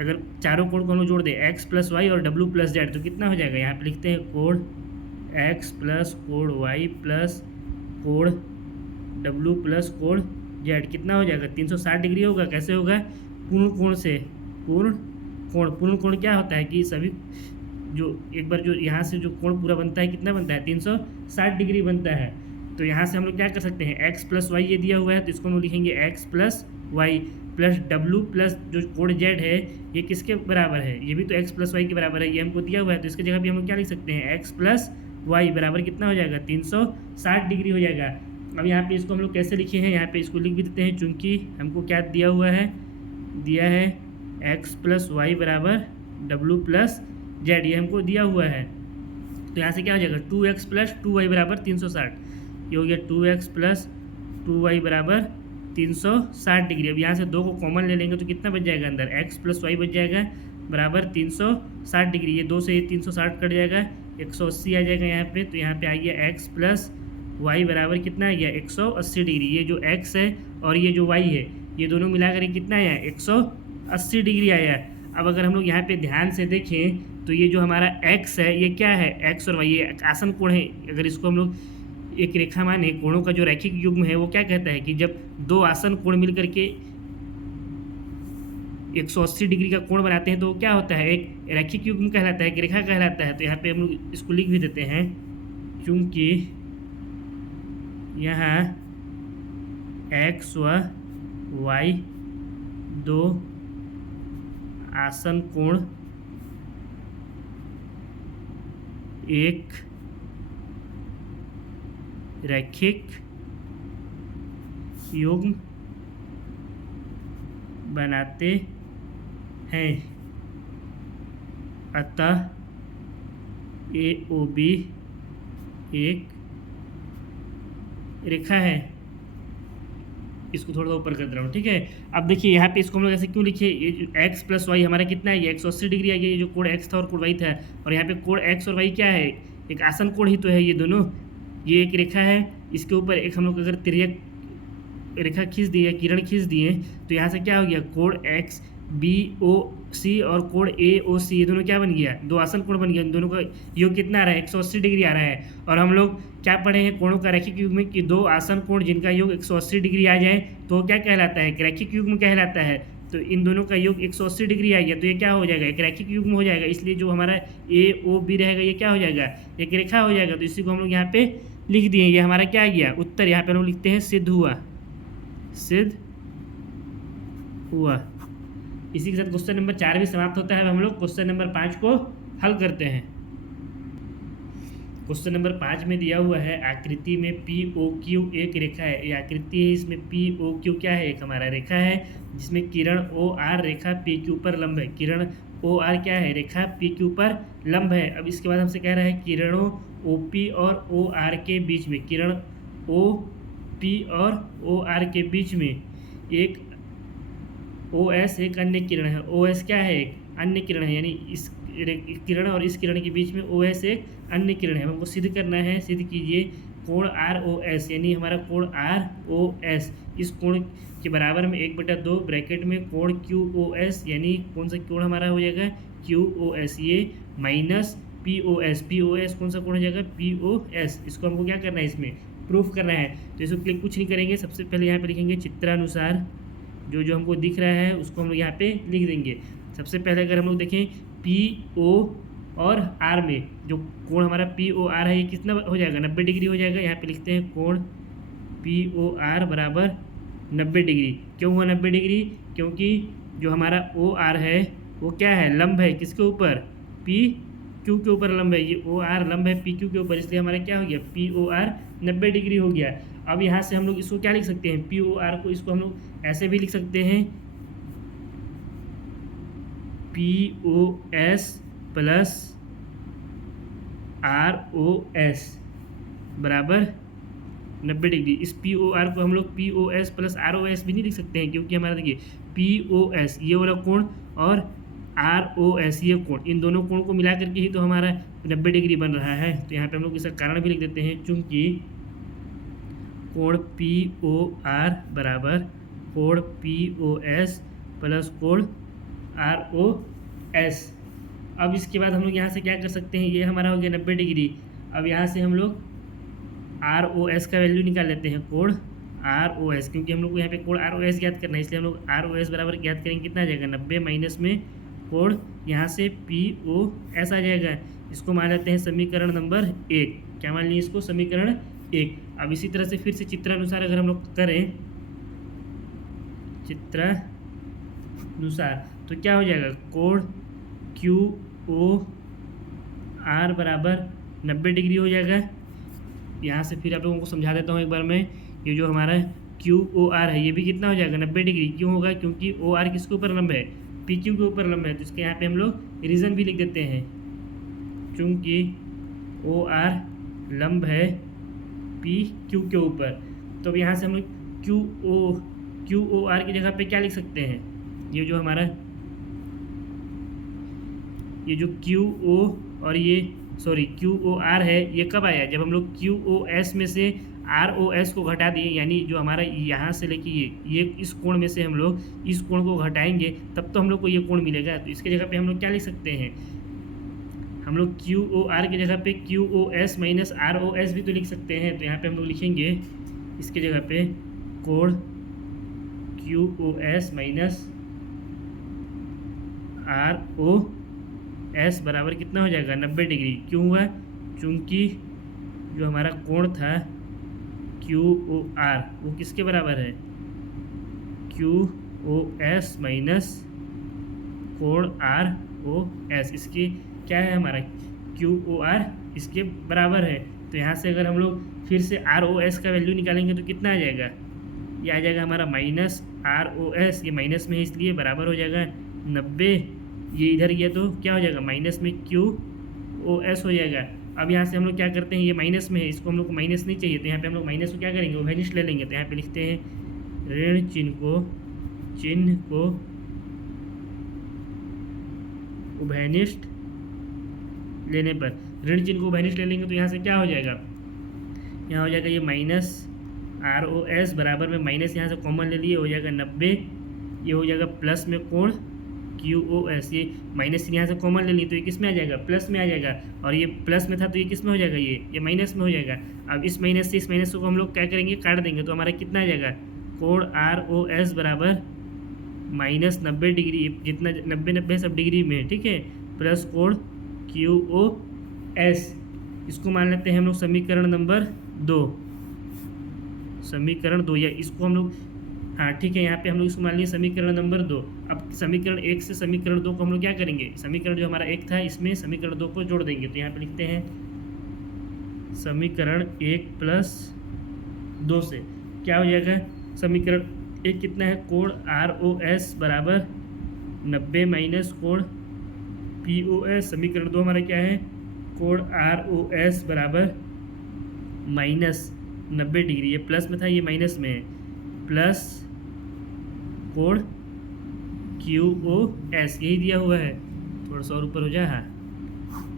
अगर चारों कोण को हम लोग जोड़ दें एक्स प्लस वाई और डब्ल्यू प्लस जेड, तो कितना हो जाएगा। यहाँ पे लिखते हैं कोण एक्स प्लस कोण वाई प्लस कोण डब्ल्यू प्लस कोण जेड, कितना हो जाएगा 360 डिग्री होगा। कैसे होगा, पूर्ण कोण से। पूर्ण कोण क्या होता है कि सभी जो एक बार जो यहाँ से जो कोण पूरा बनता है कितना बनता है 360 डिग्री बनता है। तो यहाँ से हम लोग क्या कर सकते हैं, एक्स प्लस वाई ये दिया हुआ है तो इसको हम लोग लिखेंगे एक्स प्लस वाई प्लस डब्ल्यू प्लस जो कोण जेड है ये किसके बराबर है, ये भी तो एक्स प्लस वाई के बराबर है, ये हमको दिया हुआ है। तो इसकी जगह भी हम लोग क्या लिख सकते हैं, एक्स प्लस वाई बराबर कितना हो जाएगा 360 डिग्री हो जाएगा। अब यहाँ पे इसको हम लोग कैसे लिखे हैं, यहाँ पे इसको लिख भी देते हैं, चूँकि हमको क्या दिया हुआ है, दिया है एक्स प्लस वाई बराबर डब्ल्यू प्लस जेड, ये हमको दिया हुआ है। तो यहाँ से क्या हो जाएगा 2x प्लस 2y बराबर 360, ये हो गया 2x प्लस 2y बराबर 360 डिग्री। अब यहाँ से 2 को कॉमन ले लेंगे तो कितना बच जाएगा अंदर, x प्लस वाई बच जाएगा बराबर 360 डिग्री। ये 2 से 360 कट जाएगा, 180 आ जाएगा यहाँ पे। तो यहाँ पे आ गया x प्लस वाई बराबर कितना आ गया 180 डिग्री। ये जो x है और ये जो y है ये दोनों मिलाकर कितना आया 180 डिग्री आया। अब अगर हम लोग यहाँ पे ध्यान से देखें तो ये जो हमारा x है ये क्या है, x और y ये आसन कोण है। अगर इसको हम लोग एक रेखा माने, कोणों का जो रैखिक युग्म है वो क्या कहता है कि जब दो आसन कोण मिल करके 180 डिग्री का कोण बनाते हैं तो वो क्या होता है, एक रैखिक युग्म कहलाता है, एक रेखा कहलाता है। तो यहाँ पे हम लोग इसको लिख भी देते हैं, क्योंकि यहाँ x व y दो आसन कोण एक रैखिक युग्म बनाते हैं, अतः ए ओ बी एक रेखा है। इसको थोड़ा सा ऊपर कर दे रहा हूँ, ठीक है। अब देखिए यहाँ पे इसको हम लोग ऐसे क्यों लिखे, ये जो x प्लस वाई हमारा कितना है, ये 180 डिग्री आ गया। ये जो कोण x था और कोण y था, और यहाँ पे कोण x और y क्या है, एक आसन कोण ही तो है ये दोनों। ये एक रेखा है, इसके ऊपर एक हम लोग अगर तिर्यक रेखा खींच दिए, किरण खींच दिए, तो यहाँ से क्या हो गया, कोण x बी ओ सी और कोण ए ओ सी, ये दोनों क्या बन गया, दो आसन कोण बन गया। इन दोनों का योग कितना आ रहा है 180 डिग्री आ रहा है। और हम लोग क्या पढ़े हैं, कोणों का रैखिक युग्म कि दो आसन कोण जिनका योग 180 डिग्री आ जाए तो वो क्या कहलाता है, रैखिक युग्म कहलाता है। तो इन दोनों का योग 180 डिग्री आ गया तो ये क्या हो जाएगा, एक रैखिक युग्म हो जाएगा। इसलिए जो हमारा ए ओ बी रहेगा ये क्या हो जाएगा, एक रेखा हो जाएगा। तो इसी को हम लोग यहाँ पे लिख दिए, ये हमारा क्या आ गया उत्तर। यहाँ पे हम लोग लिखते हैं सिद्ध हुआ, सिद्ध हुआ। इसी के साथ क्वेश्चन नंबर 4 भी समाप्त होता है। अब हम लोग क्वेश्चन नंबर 5 को हल करते हैं। क्वेश्चन नंबर 5 में दिया हुआ है, आकृति में पी ओ क्यू एक रेखा है। ये आकृति है, इसमें पी ओ क्यू क्या है, एक हमारा रेखा है जिसमें किरण ओ आर रेखा पी क्यू पर लंब है। किरण ओ आर क्या है, रेखा पी क्यू पर लंब है। अब इसके बाद हमसे कह रहा है किरणों ओ पी और ओ आर के बीच में, किरण ओ पी और ओ आर के बीच में एक ओ एस एक अन्य किरण है। ओ एस क्या है, एक अन्य किरण है, यानी इस किरण और इस किरण के बीच में ओ एस एक अन्य किरण है। हमको सिद्ध करना है, सिद्ध कीजिए कोण आर ओ एस, यानी हमारा कोण आर ओ एस इस कोण के बराबर में 1/2 ब्रैकेट में कोण क्यू ओ एस, यानी कौन सा कोण हमारा हो जाएगा क्यू ओ एस, ये minus P O S. P O S कौन सा कोण हो जाएगा पी ओ एस। इसको हमको क्या करना है, इसमें प्रूफ करना है। तो इसको क्लिक कुछ नहीं करेंगे, सबसे पहले यहाँ पे लिखेंगे चित्रानुसार, जो जो हमको दिख रहा है उसको हम लोग यहाँ पे लिख देंगे। सबसे पहले अगर हम लोग देखें पी ओ और आर में जो कोण हमारा पी ओ आर है ये कितना हो जाएगा 90 डिग्री हो जाएगा। यहाँ पे लिखते हैं कोण पी ओ आर बराबर 90 डिग्री। क्यों हुआ 90 डिग्री, क्योंकि जो हमारा ओ आर है वो क्या है, लंब है किसके ऊपर, पी क्यू के ऊपर लंब है। ये ओ आर लंब है पी क्यू के ऊपर, इसलिए हमारा क्या हो गया पी ओ आर 90 डिग्री हो गया। अब यहाँ से हम लोग इसको क्या लिख सकते हैं, पी ओ आर को इसको हम लोग ऐसे भी लिख सकते हैं, P O S plus R O S बराबर 90 डिग्री। इस पी ओ आर को हम लोग P O S plus R O S भी नहीं लिख सकते हैं, क्योंकि हमारा देखिए पी ओ एस ये वाला कोण और ROS ये कोण, इन दोनों कोण को मिला करके ही तो हमारा 90 डिग्री बन रहा है। तो यहाँ पे हम लोग इसका कारण भी लिख देते हैं, चूंकि कोण POR बराबर कोण POS प्लस कोण ROS। अब इसके बाद हम लोग यहाँ से क्या कर सकते हैं, ये हमारा हो गया 90 डिग्री। अब यहाँ से हम लोग ROS का वैल्यू निकाल लेते हैं, कोण ROS, क्योंकि हम लोग को यहाँ पे कोण ROS ज्ञात करना है, इसलिए हम लोग ROS बराबर ज्ञात करेंगे, कितना आ जाएगा 90 माइनस में कोण यहाँ से POS आ जाएगा। इसको मान लेते हैं समीकरण नंबर 1। क्या मान लिए इसको, समीकरण 1। अब इसी तरह से फिर से चित्रानुसार अगर हम लोग करें, चित्रानुसार, तो क्या हो जाएगा, कोण QOR बराबर 90 डिग्री हो जाएगा। यहाँ से फिर आप लोगों को समझा देता हूँ एक बार मैं, ये जो हमारा QOR है ये भी कितना हो जाएगा 90 डिग्री। क्यों होगा, क्योंकि OR किसके ऊपर लंब है, PQ के ऊपर लंब है। तो इसके यहाँ पे हम लोग रीज़न भी लिख देते हैं, चूँकि OR लंब है PQ के ऊपर। तो अब यहाँ से हम लोग QOR की जगह पे क्या लिख सकते हैं, ये जो हमारा ये जो QO और ये QOR है, ये कब आया, जब हम लोग QOS में से ROS को घटा दिए, यानी जो हमारा यहाँ से लेके ये इस कोण में से हम लोग इस कोण को घटाएंगे, तब तो हम लोग को ये कोण मिलेगा। तो इसके जगह पे हम लोग क्या लिख सकते हैं, हम लोग QOR की जगह पे QOS माइनस ROS भी तो लिख सकते हैं। तो यहाँ पे हम लोग लिखेंगे इसके जगह पे कोण QOS माइनस ROS बराबर कितना हो जाएगा 90 डिग्री। क्यों हुआ, चूँकि जो हमारा कोण था QOR वो किसके बराबर है, QOS माइनस कोण ROS, इसकी क्या है हमारा QOR इसके बराबर है। तो यहाँ से अगर हम लोग फिर से ROS का वैल्यू निकालेंगे तो कितना आ जाएगा, ये आ जाएगा हमारा माइनस ROS, ये माइनस में है इसलिए बराबर हो जाएगा 90। ये इधर गया तो क्या हो जाएगा, माइनस में QOS हो जाएगा। अब यहाँ से हम लोग क्या करते हैं, ये माइनस में है, इसको हम लोग को माइनस नहीं चाहिए, तो यहाँ पे हम लोग माइनस को क्या करेंगे, उभयनिष्ठ ले लेंगे। तो यहाँ पे लिखते हैं ऋण चिन्ह को उभयनिष्ठ लेने पर, ऋण चिन्ह को उभयनिष्ठ ले लेंगे तो यहाँ से क्या हो जाएगा, यहाँ हो जाएगा ये माइनस ROS बराबर में माइनस यहाँ से कॉमन ले लिए, हो जाएगा 90। ये हो जाएगा प्लस में कोण QOS, ये माइनस यहाँ से कॉमन ले ली तो ये किस में आ जाएगा, प्लस में आ जाएगा। और ये प्लस में था तो ये किस में हो जाएगा, ये माइनस में हो जाएगा। अब इस माइनस से इस माइनस को हम लोग क्या करेंगे, काट देंगे, तो हमारा कितना आ जाएगा, कोण ROS बराबर माइनस 90 डिग्री, जितना 90 सब डिग्री में है, ठीक है, प्लस कोण QOS। इसको मान लेते हैं हम लोग समीकरण नंबर 2, समीकरण 2, या इसको हम लोग, हाँ ठीक है, यहाँ पे हम लोग इसको मान लिए समीकरण नंबर 2। अब समीकरण 1 से समीकरण 2 को हम लोग क्या करेंगे, समीकरण जो हमारा 1 था इसमें समीकरण 2 को जोड़ देंगे। तो यहाँ पे लिखते हैं समीकरण 1 प्लस 2 से क्या हो जाएगा, समीकरण 1 कितना है, कोण ROS बराबर 90 माइनस कोण POS। समीकरण 2 हमारा क्या है, कोण ROS बराबर माइनस 90 डिग्री, ये प्लस में था ये माइनस में है, प्लस कोण QOS, यही दिया हुआ है, थोड़ा सा और ऊपर हो जाए। हाँ,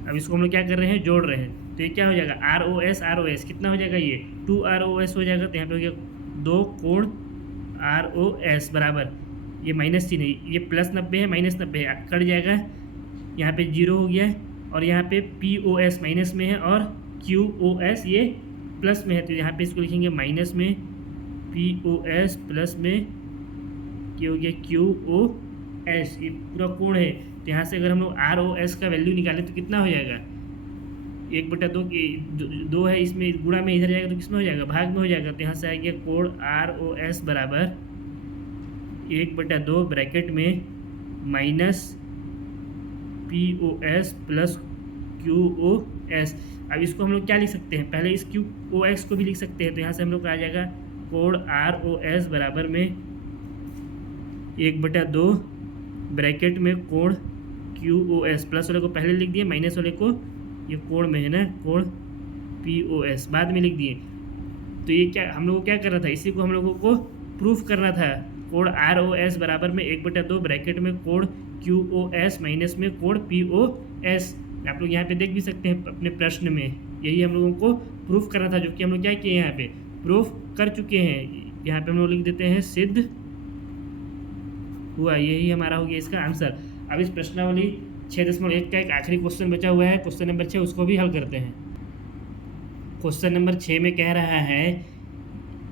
अब इसको हम लोग क्या कर रहे हैं, जोड़ रहे हैं। तो ये क्या हो जाएगा, ROS कितना हो जाएगा, ये 2 ROS हो जाएगा। तो यहाँ पे हो गया 2 कोण ROS बराबर, ये माइनस चिन्ह है, ये प्लस 90 है माइनस 90 है, कट जाएगा, यहाँ पे 0 हो गया। और यहाँ पे POS माइनस में है और QOS ये प्लस में है, तो यहाँ पे इसको लिखेंगे माइनस में POS प्लस में क्या हो गया QOS, ये पूरा कोण है। तो यहाँ से अगर हम लोग ROS का वैल्यू निकालें तो कितना हो जाएगा, 1/2 2 है, इसमें गुणा में इधर जाएगा तो किसमें हो जाएगा, भाग में हो जाएगा। तो यहाँ से आ गया कोण ROS बराबर 1/2 ब्रैकेट में माइनस POS प्लस QOS। अब इसको हम लोग क्या लिख सकते हैं, पहले इस QOS को भी लिख सकते हैं। तो यहाँ से हम लोग आ जाएगा कोण ROS बराबर में 1/2 ब्रैकेट में कोण QOS, प्लस वाले को पहले लिख दिए, माइनस वाले को ये कोण में है ना, कोण POS बाद में लिख दिए। तो ये क्या हम लोगों को क्या करना था, इसी को हम लोगों को प्रूफ करना था। कोण ROS बराबर में 1/2 ब्रैकेट में कोण QoS माइनस में कोण POS। आप लोग यहाँ पे देख भी सकते हैं अपने प्रश्न में, यही हम लोगों को प्रूफ करना था, जो कि हम लोग क्या किए यहाँ पे प्रूफ कर चुके हैं। यहाँ पे हम लोग लिख देते हैं सिद्ध हुआ, यही हमारा हो गया इसका आंसर। अब इस प्रश्नावली 6.1 का एक आखिरी क्वेश्चन बचा हुआ है, क्वेश्चन नंबर 6, उसको भी हल करते हैं। क्वेश्चन नंबर 6 में कह रहा है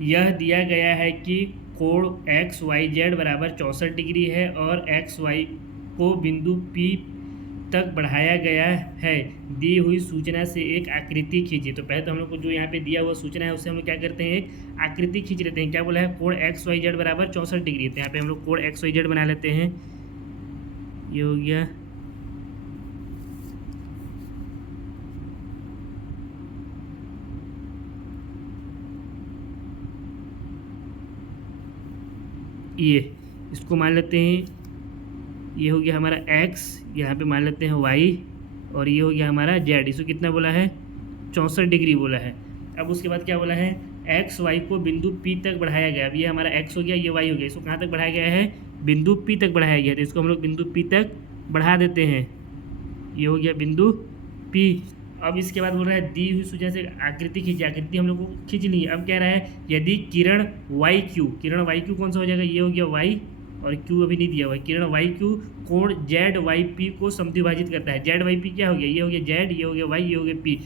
यह दिया गया है कि कोण XYZ बराबर 64 डिग्री है और XY को बिंदु P तक बढ़ाया गया है, दी हुई सूचना से एक आकृति खींची। तो पहले तो हम लोग को जो यहाँ पे दिया हुआ सूचना है उससे हम लोग क्या करते हैं, एक आकृति खींच लेते हैं। क्या बोला है, कोण XYZ बराबर 64 डिग्री। तो यहाँ पे हम लोग कोण XYZ बना लेते हैं, ये हो गया ये, इसको मान लेते हैं, ये हो गया हमारा x, यहाँ पे मान लेते हैं y, और ये हो गया हमारा z। इसको कितना बोला है, 64 डिग्री बोला है। अब उसके बाद क्या बोला है, x y को बिंदु P तक बढ़ाया गया। अब ये हमारा x हो गया, ये y हो गया, इसको कहाँ तक बढ़ाया गया है, बिंदु P तक बढ़ाया गया। तो इसको हम लोग बिंदु P तक बढ़ा देते हैं, ये हो गया बिंदु P। अब इसके बाद बोल रहा है दी हुई सूचना से आकृति खींची। आकृति हम लोग को खींच ली है। अब कह रहा है यदि किरण YQ, किरण YQ कौन सा हो जाएगा, ये हो गया y, और Q अभी नहीं दिया हुआ है। किरण YQ कोण ZYP को समद्विभाजित करता है। ZYP क्या हो गया, ये हो गया Z, ये हो गया Y, ये हो गया P।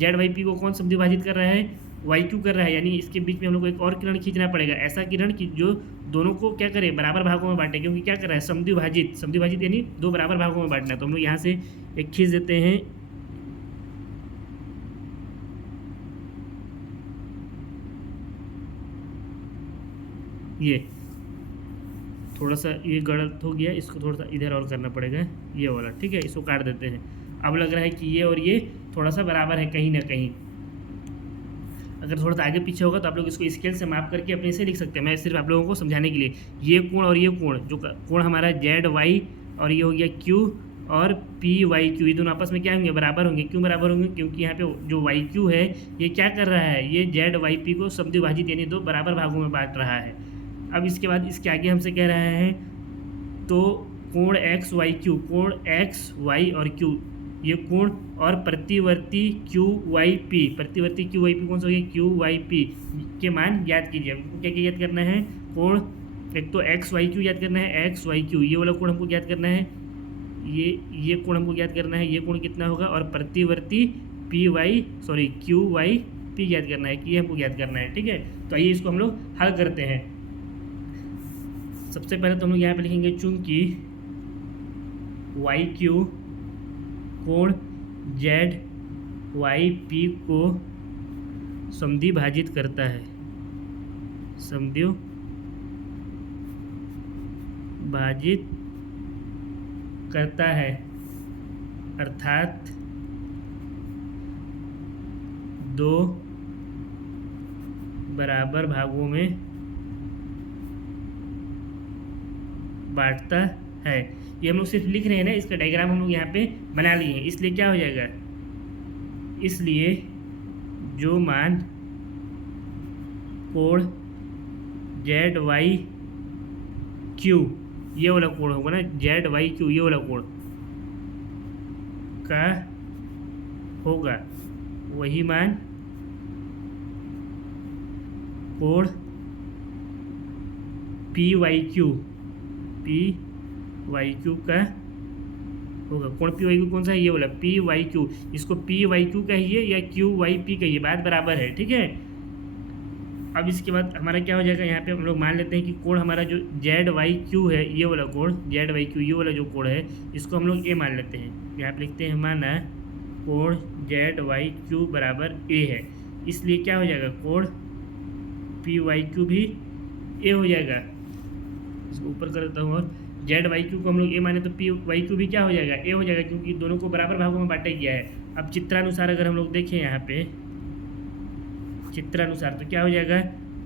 ZYP को कौन समद्विभाजित कर रहा है, YQ कर रहा है, यानी इसके बीच में हम लोग को एक और किरण खींचना पड़ेगा, ऐसा किरण कि जो दोनों को क्या करे, बराबर भागों में बांटे। क्योंकि क्या कर रहा है, समद्विभाजित, समद्विभाजित यानी दो बराबर भागों में बांटना। तो हम लोग यहाँ से एक खींच देते हैं, ये थोड़ा सा ये गलत हो गया, इसको थोड़ा सा इधर और करना पड़ेगा, ये वाला, ठीक है, इसको काट देते हैं। अब लग रहा है कि ये और ये थोड़ा सा बराबर है कहीं ना कहीं। अगर थोड़ा सा आगे पीछे होगा तो आप लोग इसको स्केल से माप करके अपने से लिख सकते हैं। मैं सिर्फ आप लोगों को समझाने के लिए, ये कोण और ये कोण, जो कोण हमारा ZY और ये हो गया Q और PYQ, ये दोनों आपस में क्या होंगे, बराबर होंगे। क्यों बराबर होंगे, क्योंकि यहाँ पे जो YQ है ये क्या कर रहा है, ये ZYP को समद्विभाजित यानी दो बराबर भागों में बांट रहा है। अब इसके बाद इसके आगे हमसे कह रहा है तो कोण XYQ, कोण XY और Q, ये कोण और प्रतिवर्ती QYP, प्रतिवर्ती QYP कौन सा हो गया, QYP के मान ज्ञात कीजिए। हमको क्या क्या ज्ञात करना है, कोण एक तो XYQ ज्ञात करना है, XYQ ये वाला कोण हमको ज्ञात करना है, ये कोण हमको ज्ञात करना है, ये कोण कितना होगा, और प्रतिवर्ती QYP ज्ञात करना है, कि ये हमको ज्ञात करना है। ठीक है, तो आइए इसको हम लोग हल करते हैं। सबसे पहले तो हम लोग यहाँ पे लिखेंगे चूंकि YQ कोण ZYP को समद्विभाजित करता है, समद्विभाजित करता है, अर्थात दो बराबर भागों में बांटता है। ये हम लोग सिर्फ लिख रहे हैं ना, इसका डायग्राम हम लोग यहाँ पे बना लिए हैं। इसलिए क्या हो जाएगा, इसलिए जो मान कोण ZYQ, ये वाला कोण होगा ना, ZYQ ये वाला कोण का होगा, वही मान कोण PYQ का होगा। कोण PYQ कौन सा है, ये वाला PYQ, इसको PYQ कहिए या QYP कहिए, बात बराबर है। ठीक है, अब इसके बाद हमारा क्या हो जाएगा, यहाँ पे हम लोग मान लेते हैं कि कोण हमारा जो ZYQ है, ये वाला कोण ZYQ, ये वाला जो कोण है, इसको हम लोग A मान लेते हैं। यहाँ पे लिखते हैं माना कोण ZYQ बराबर A है, इसलिए क्या हो जाएगा, कोण PYQ भी A हो जाएगा। इसको ऊपर कर देता हूँ, और ZYQ को हम लोग A माने तो PYQ भी क्या हो जाएगा, A हो जाएगा, क्योंकि दोनों को बराबर भागों में बांटा गया है। अब चित्रानुसार अगर हम लोग देखें यहाँ पे चित्रानुसार, तो क्या हो जाएगा,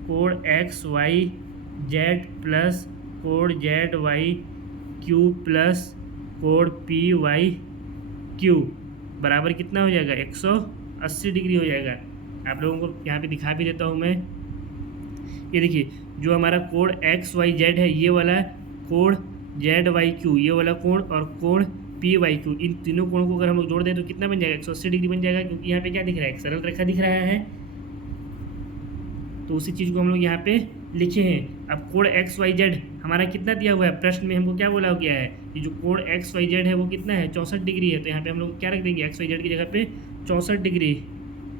कोण XYZ प्लस कोण ZYQ प्लस कोण PYQ बराबर कितना हो जाएगा, 180 डिग्री हो जाएगा। आप लोगों को यहाँ पे दिखा भी देता हूँ मैं, ये देखिए जो हमारा कोण XYZ है, ये वाला कोण जेड वाई क्यू ये वाला कोण और कोण पी वाई क्यू, इन तीनों कोणों को अगर हम लोग जोड़ दें तो कितना बन जाएगा 180 डिग्री बन जाएगा, क्योंकि यहाँ पे क्या दिख रहा है, एक सरल रेखा दिख रहा है। तो उसी चीज़ को हम लोग यहाँ पे लिखे हैं। अब कोण एक्स वाई जेड हमारा कितना दिया हुआ है, प्रश्न में हमको क्या बोला गया है, ये जो कोण एक्स वाई जेड है वो कितना है 64 डिग्री है। तो यहाँ पे हम लोग क्या रख देंगे, एक्स वाई जेड की जगह पे 64 डिग्री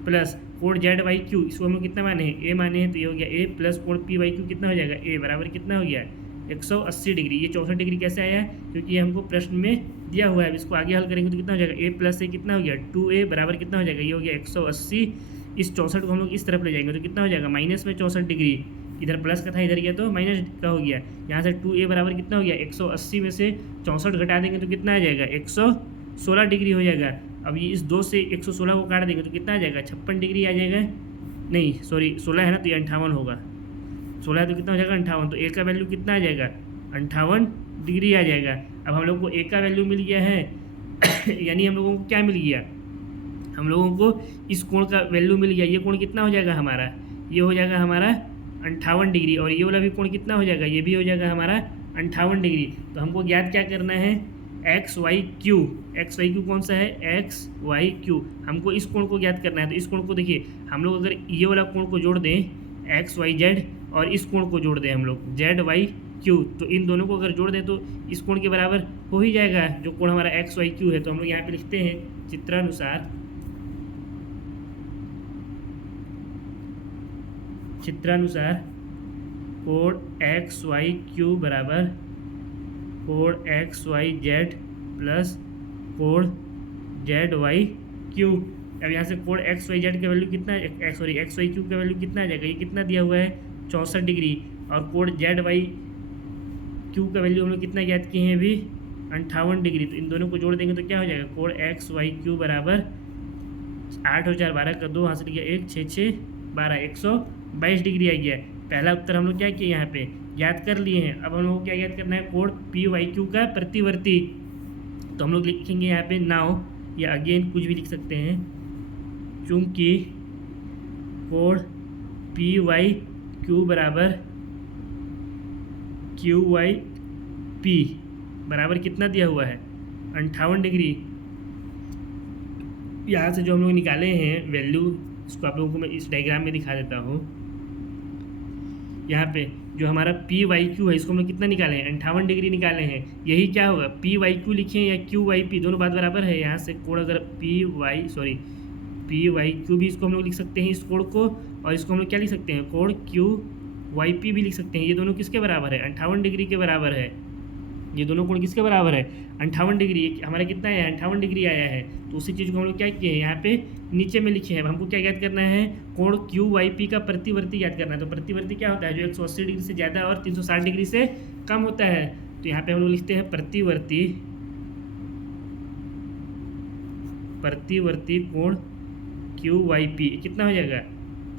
प्लस कोण जेड वाई क्यू, इसको हम लोग कितना माने हैं, ए माने हैं, तो ये हो गया ए, प्लस कोण पी वाई क्यू कितना हो जाएगा, ए बराबर कितना हो गया 180 डिग्री। ये 64 डिग्री कैसे आया है, क्योंकि ये हमको प्रश्न में दिया हुआ है। इसको आगे हल करेंगे तो कितना हो जाएगा, ए प्लस ए कितना हो गया 2a बराबर कितना हो जाएगा, ये हो गया 180। इस 64 को हम लोग इस तरफ ले जाएंगे तो कितना हो जाएगा, माइनस में 64 डिग्री, इधर प्लस का था इधर गया तो माइनस का हो गया। यहाँ से 2a बराबर कितना हो गया 180 में से 64 घटा देंगे तो कितना आ जाएगा 116 डिग्री हो जाएगा। अब ये इस 2 से 116 को काट देंगे तो कितना आ जाएगा 56 डिग्री आ जाएगा, नहीं सॉरी 16 है ना, तो ये 58 होगा, 16 है तो कितना हो जाएगा 58, तो ए का वैल्यू कितना आ जाएगा 58 डिग्री आ जाएगा। अब हम लोग को ए का वैल्यू मिल गया है यानी हम लोगों को क्या मिल गया, हम लोगों को इस कोण का वैल्यू मिल गया। ये कोण कितना हो जाएगा हमारा, ये हो जाएगा हमारा 58 डिग्री, और ये वाला भी कोण कितना हो जाएगा, ये भी हो जाएगा हमारा 58 डिग्री। तो हमको ज्ञात क्या करना है, X Y Q, X Y Q कौन सा है, एक्स वाई क्यू, हमको इस कोण को ज्ञात करना है। तो इस कोण को देखिए, हम लोग अगर ये वाला कोण को जोड़ दें एक्स वाई जेड, और इस कोण को जोड़ दें हम लोग जेड वाई क्यू, तो इन दोनों को अगर जोड़ दें तो इस कोण के बराबर हो ही जाएगा जो कोण हमारा एक्स वाई क्यू है। तो हम लोग यहाँ पे लिखते हैं चित्रानुसार कोण एक्स वाई क्यू बराबर कोण एक्स वाई जेड प्लस कोण जेड वाई क्यू। अब यहाँ से कोण एक्स वाई जेड का वैल्यू कितना, एक्स वाई क्यू का वैल्यू कितना आ जाएगा, ये कितना दिया हुआ है 64 डिग्री, और कोण जेड वाई क्यू का वैल्यू हम लोग कितना ज्ञात किए हैं अभी 58 डिग्री। तो इन दोनों को जोड़ देंगे तो क्या हो जाएगा, कोण एक्स वाई क्यू बराबर 8 और 4 12 का 2 हासिल किया 1 6 6 12 122 डिग्री आ गया। पहला उत्तर हम लोग क्या किए यहाँ पे ज्ञात कर लिए हैं। अब हम लोग को क्या ज्ञात करना है, कोण पी वाई क्यू का प्रतिवर्ती। तो हम लोग लिखेंगे यहाँ पे नाउ, या अगेन कुछ भी लिख सकते हैं, चूंकि कोण पी वाई क्यू बराबर क्यू वाई पी बराबर कितना दिया हुआ है 58 डिग्री। यहाँ से जो हम लोग निकाले हैं वैल्यू, इसको आप लोगों को मैं इस डायग्राम में दिखा देता हूँ। यहाँ पे जो हमारा पी वाई क्यू है, इसको हम लोग कितना निकाले हैं 58 डिग्री निकाले हैं। यही क्या होगा, पी वाई क्यू लिखें या क्यू वाई पी, दोनों बात बराबर है। यहाँ से कोण अगर पी वाई क्यू भी इसको हम लोग लिख सकते हैं इस कोण को, और इसको हम लोग क्या लिख सकते हैं, कोण क्यू वाई पी भी लिख सकते हैं। ये दोनों किसके बराबर है 58 डिग्री के बराबर है। ये दोनों कोण किसके बराबर है 58 डिग्री, हमारा कितना है 58 डिग्री आया है। तो उसी चीज़ को हम लोग क्या किए हैं यहाँ पे नीचे में लिखे हैं। हमको क्या याद करना है, कोण क्यू वाई पी का प्रतिवर्ती याद करना है। तो प्रतिवर्ती क्या होता है, जो 180 डिग्री से ज़्यादा और 360 डिग्री से कम होता है। तो यहाँ पे हम लोग लिखते हैं प्रतिवर्ती कोण क्यू वाई पी कितना हो जाएगा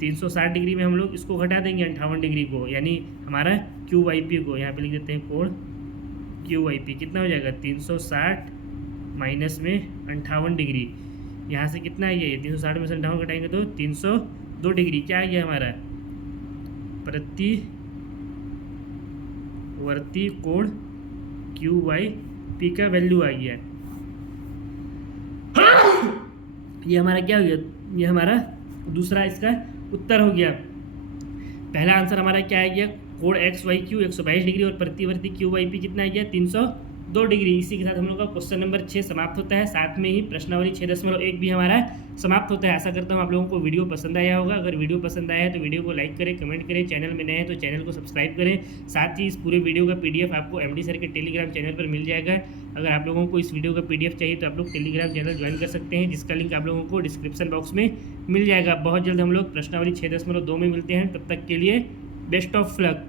360 डिग्री में हम लोग इसको घटा देंगे 58 डिग्री को, यानी हमारा क्यू वाई पी को यहाँ पे लिख देते हैं कोण क्यू वाई पी कितना हो जाएगा 360 माइनस में 58 डिग्री। यहाँ से कितना है ये 360 में से 58 घटाएंगे तो 302 डिग्री। क्या आ गया हमारा प्रतिवर्ती कोण क्यू वाई पी का वैल्यू आ गया। ये हमारा क्या हो गया, ये हमारा दूसरा इसका उत्तर हो गया। पहला आंसर हमारा क्या आ गया, कोण एक्स वाई क्यू 122 डिग्री और प्रतिवर्ती क्यू वाई पी कितना आ गया 302 डिग्री। इसी के साथ हम लोग का क्वेश्चन नंबर 6 समाप्त होता है। साथ में ही प्रश्नावली 6.1 भी हमारा समाप्त होता है। आशा करता हूँ आप लोगों को वीडियो पसंद आया होगा। अगर वीडियो पसंद आया है तो वीडियो को लाइक करें, कमेंट करें, चैनल में नए हैं तो चैनल को सब्सक्राइब करें। साथ ही इस पूरे वीडियो का PDF आपको MD सर के टेलीग्राम चैनल पर मिल जाएगा। अगर आप लोगों को इस वीडियो का PDF चाहिए तो आप लोग टेलीग्राम चैनल ज्वाइन कर सकते हैं, जिसका लिंक आप लोगों को डिस्क्रिप्शन बॉक्स में मिल जाएगा। बहुत जल्द हम लोग प्रश्नावली 6.2 में मिलते हैं। तब तक के लिए बेस्ट ऑफ लक।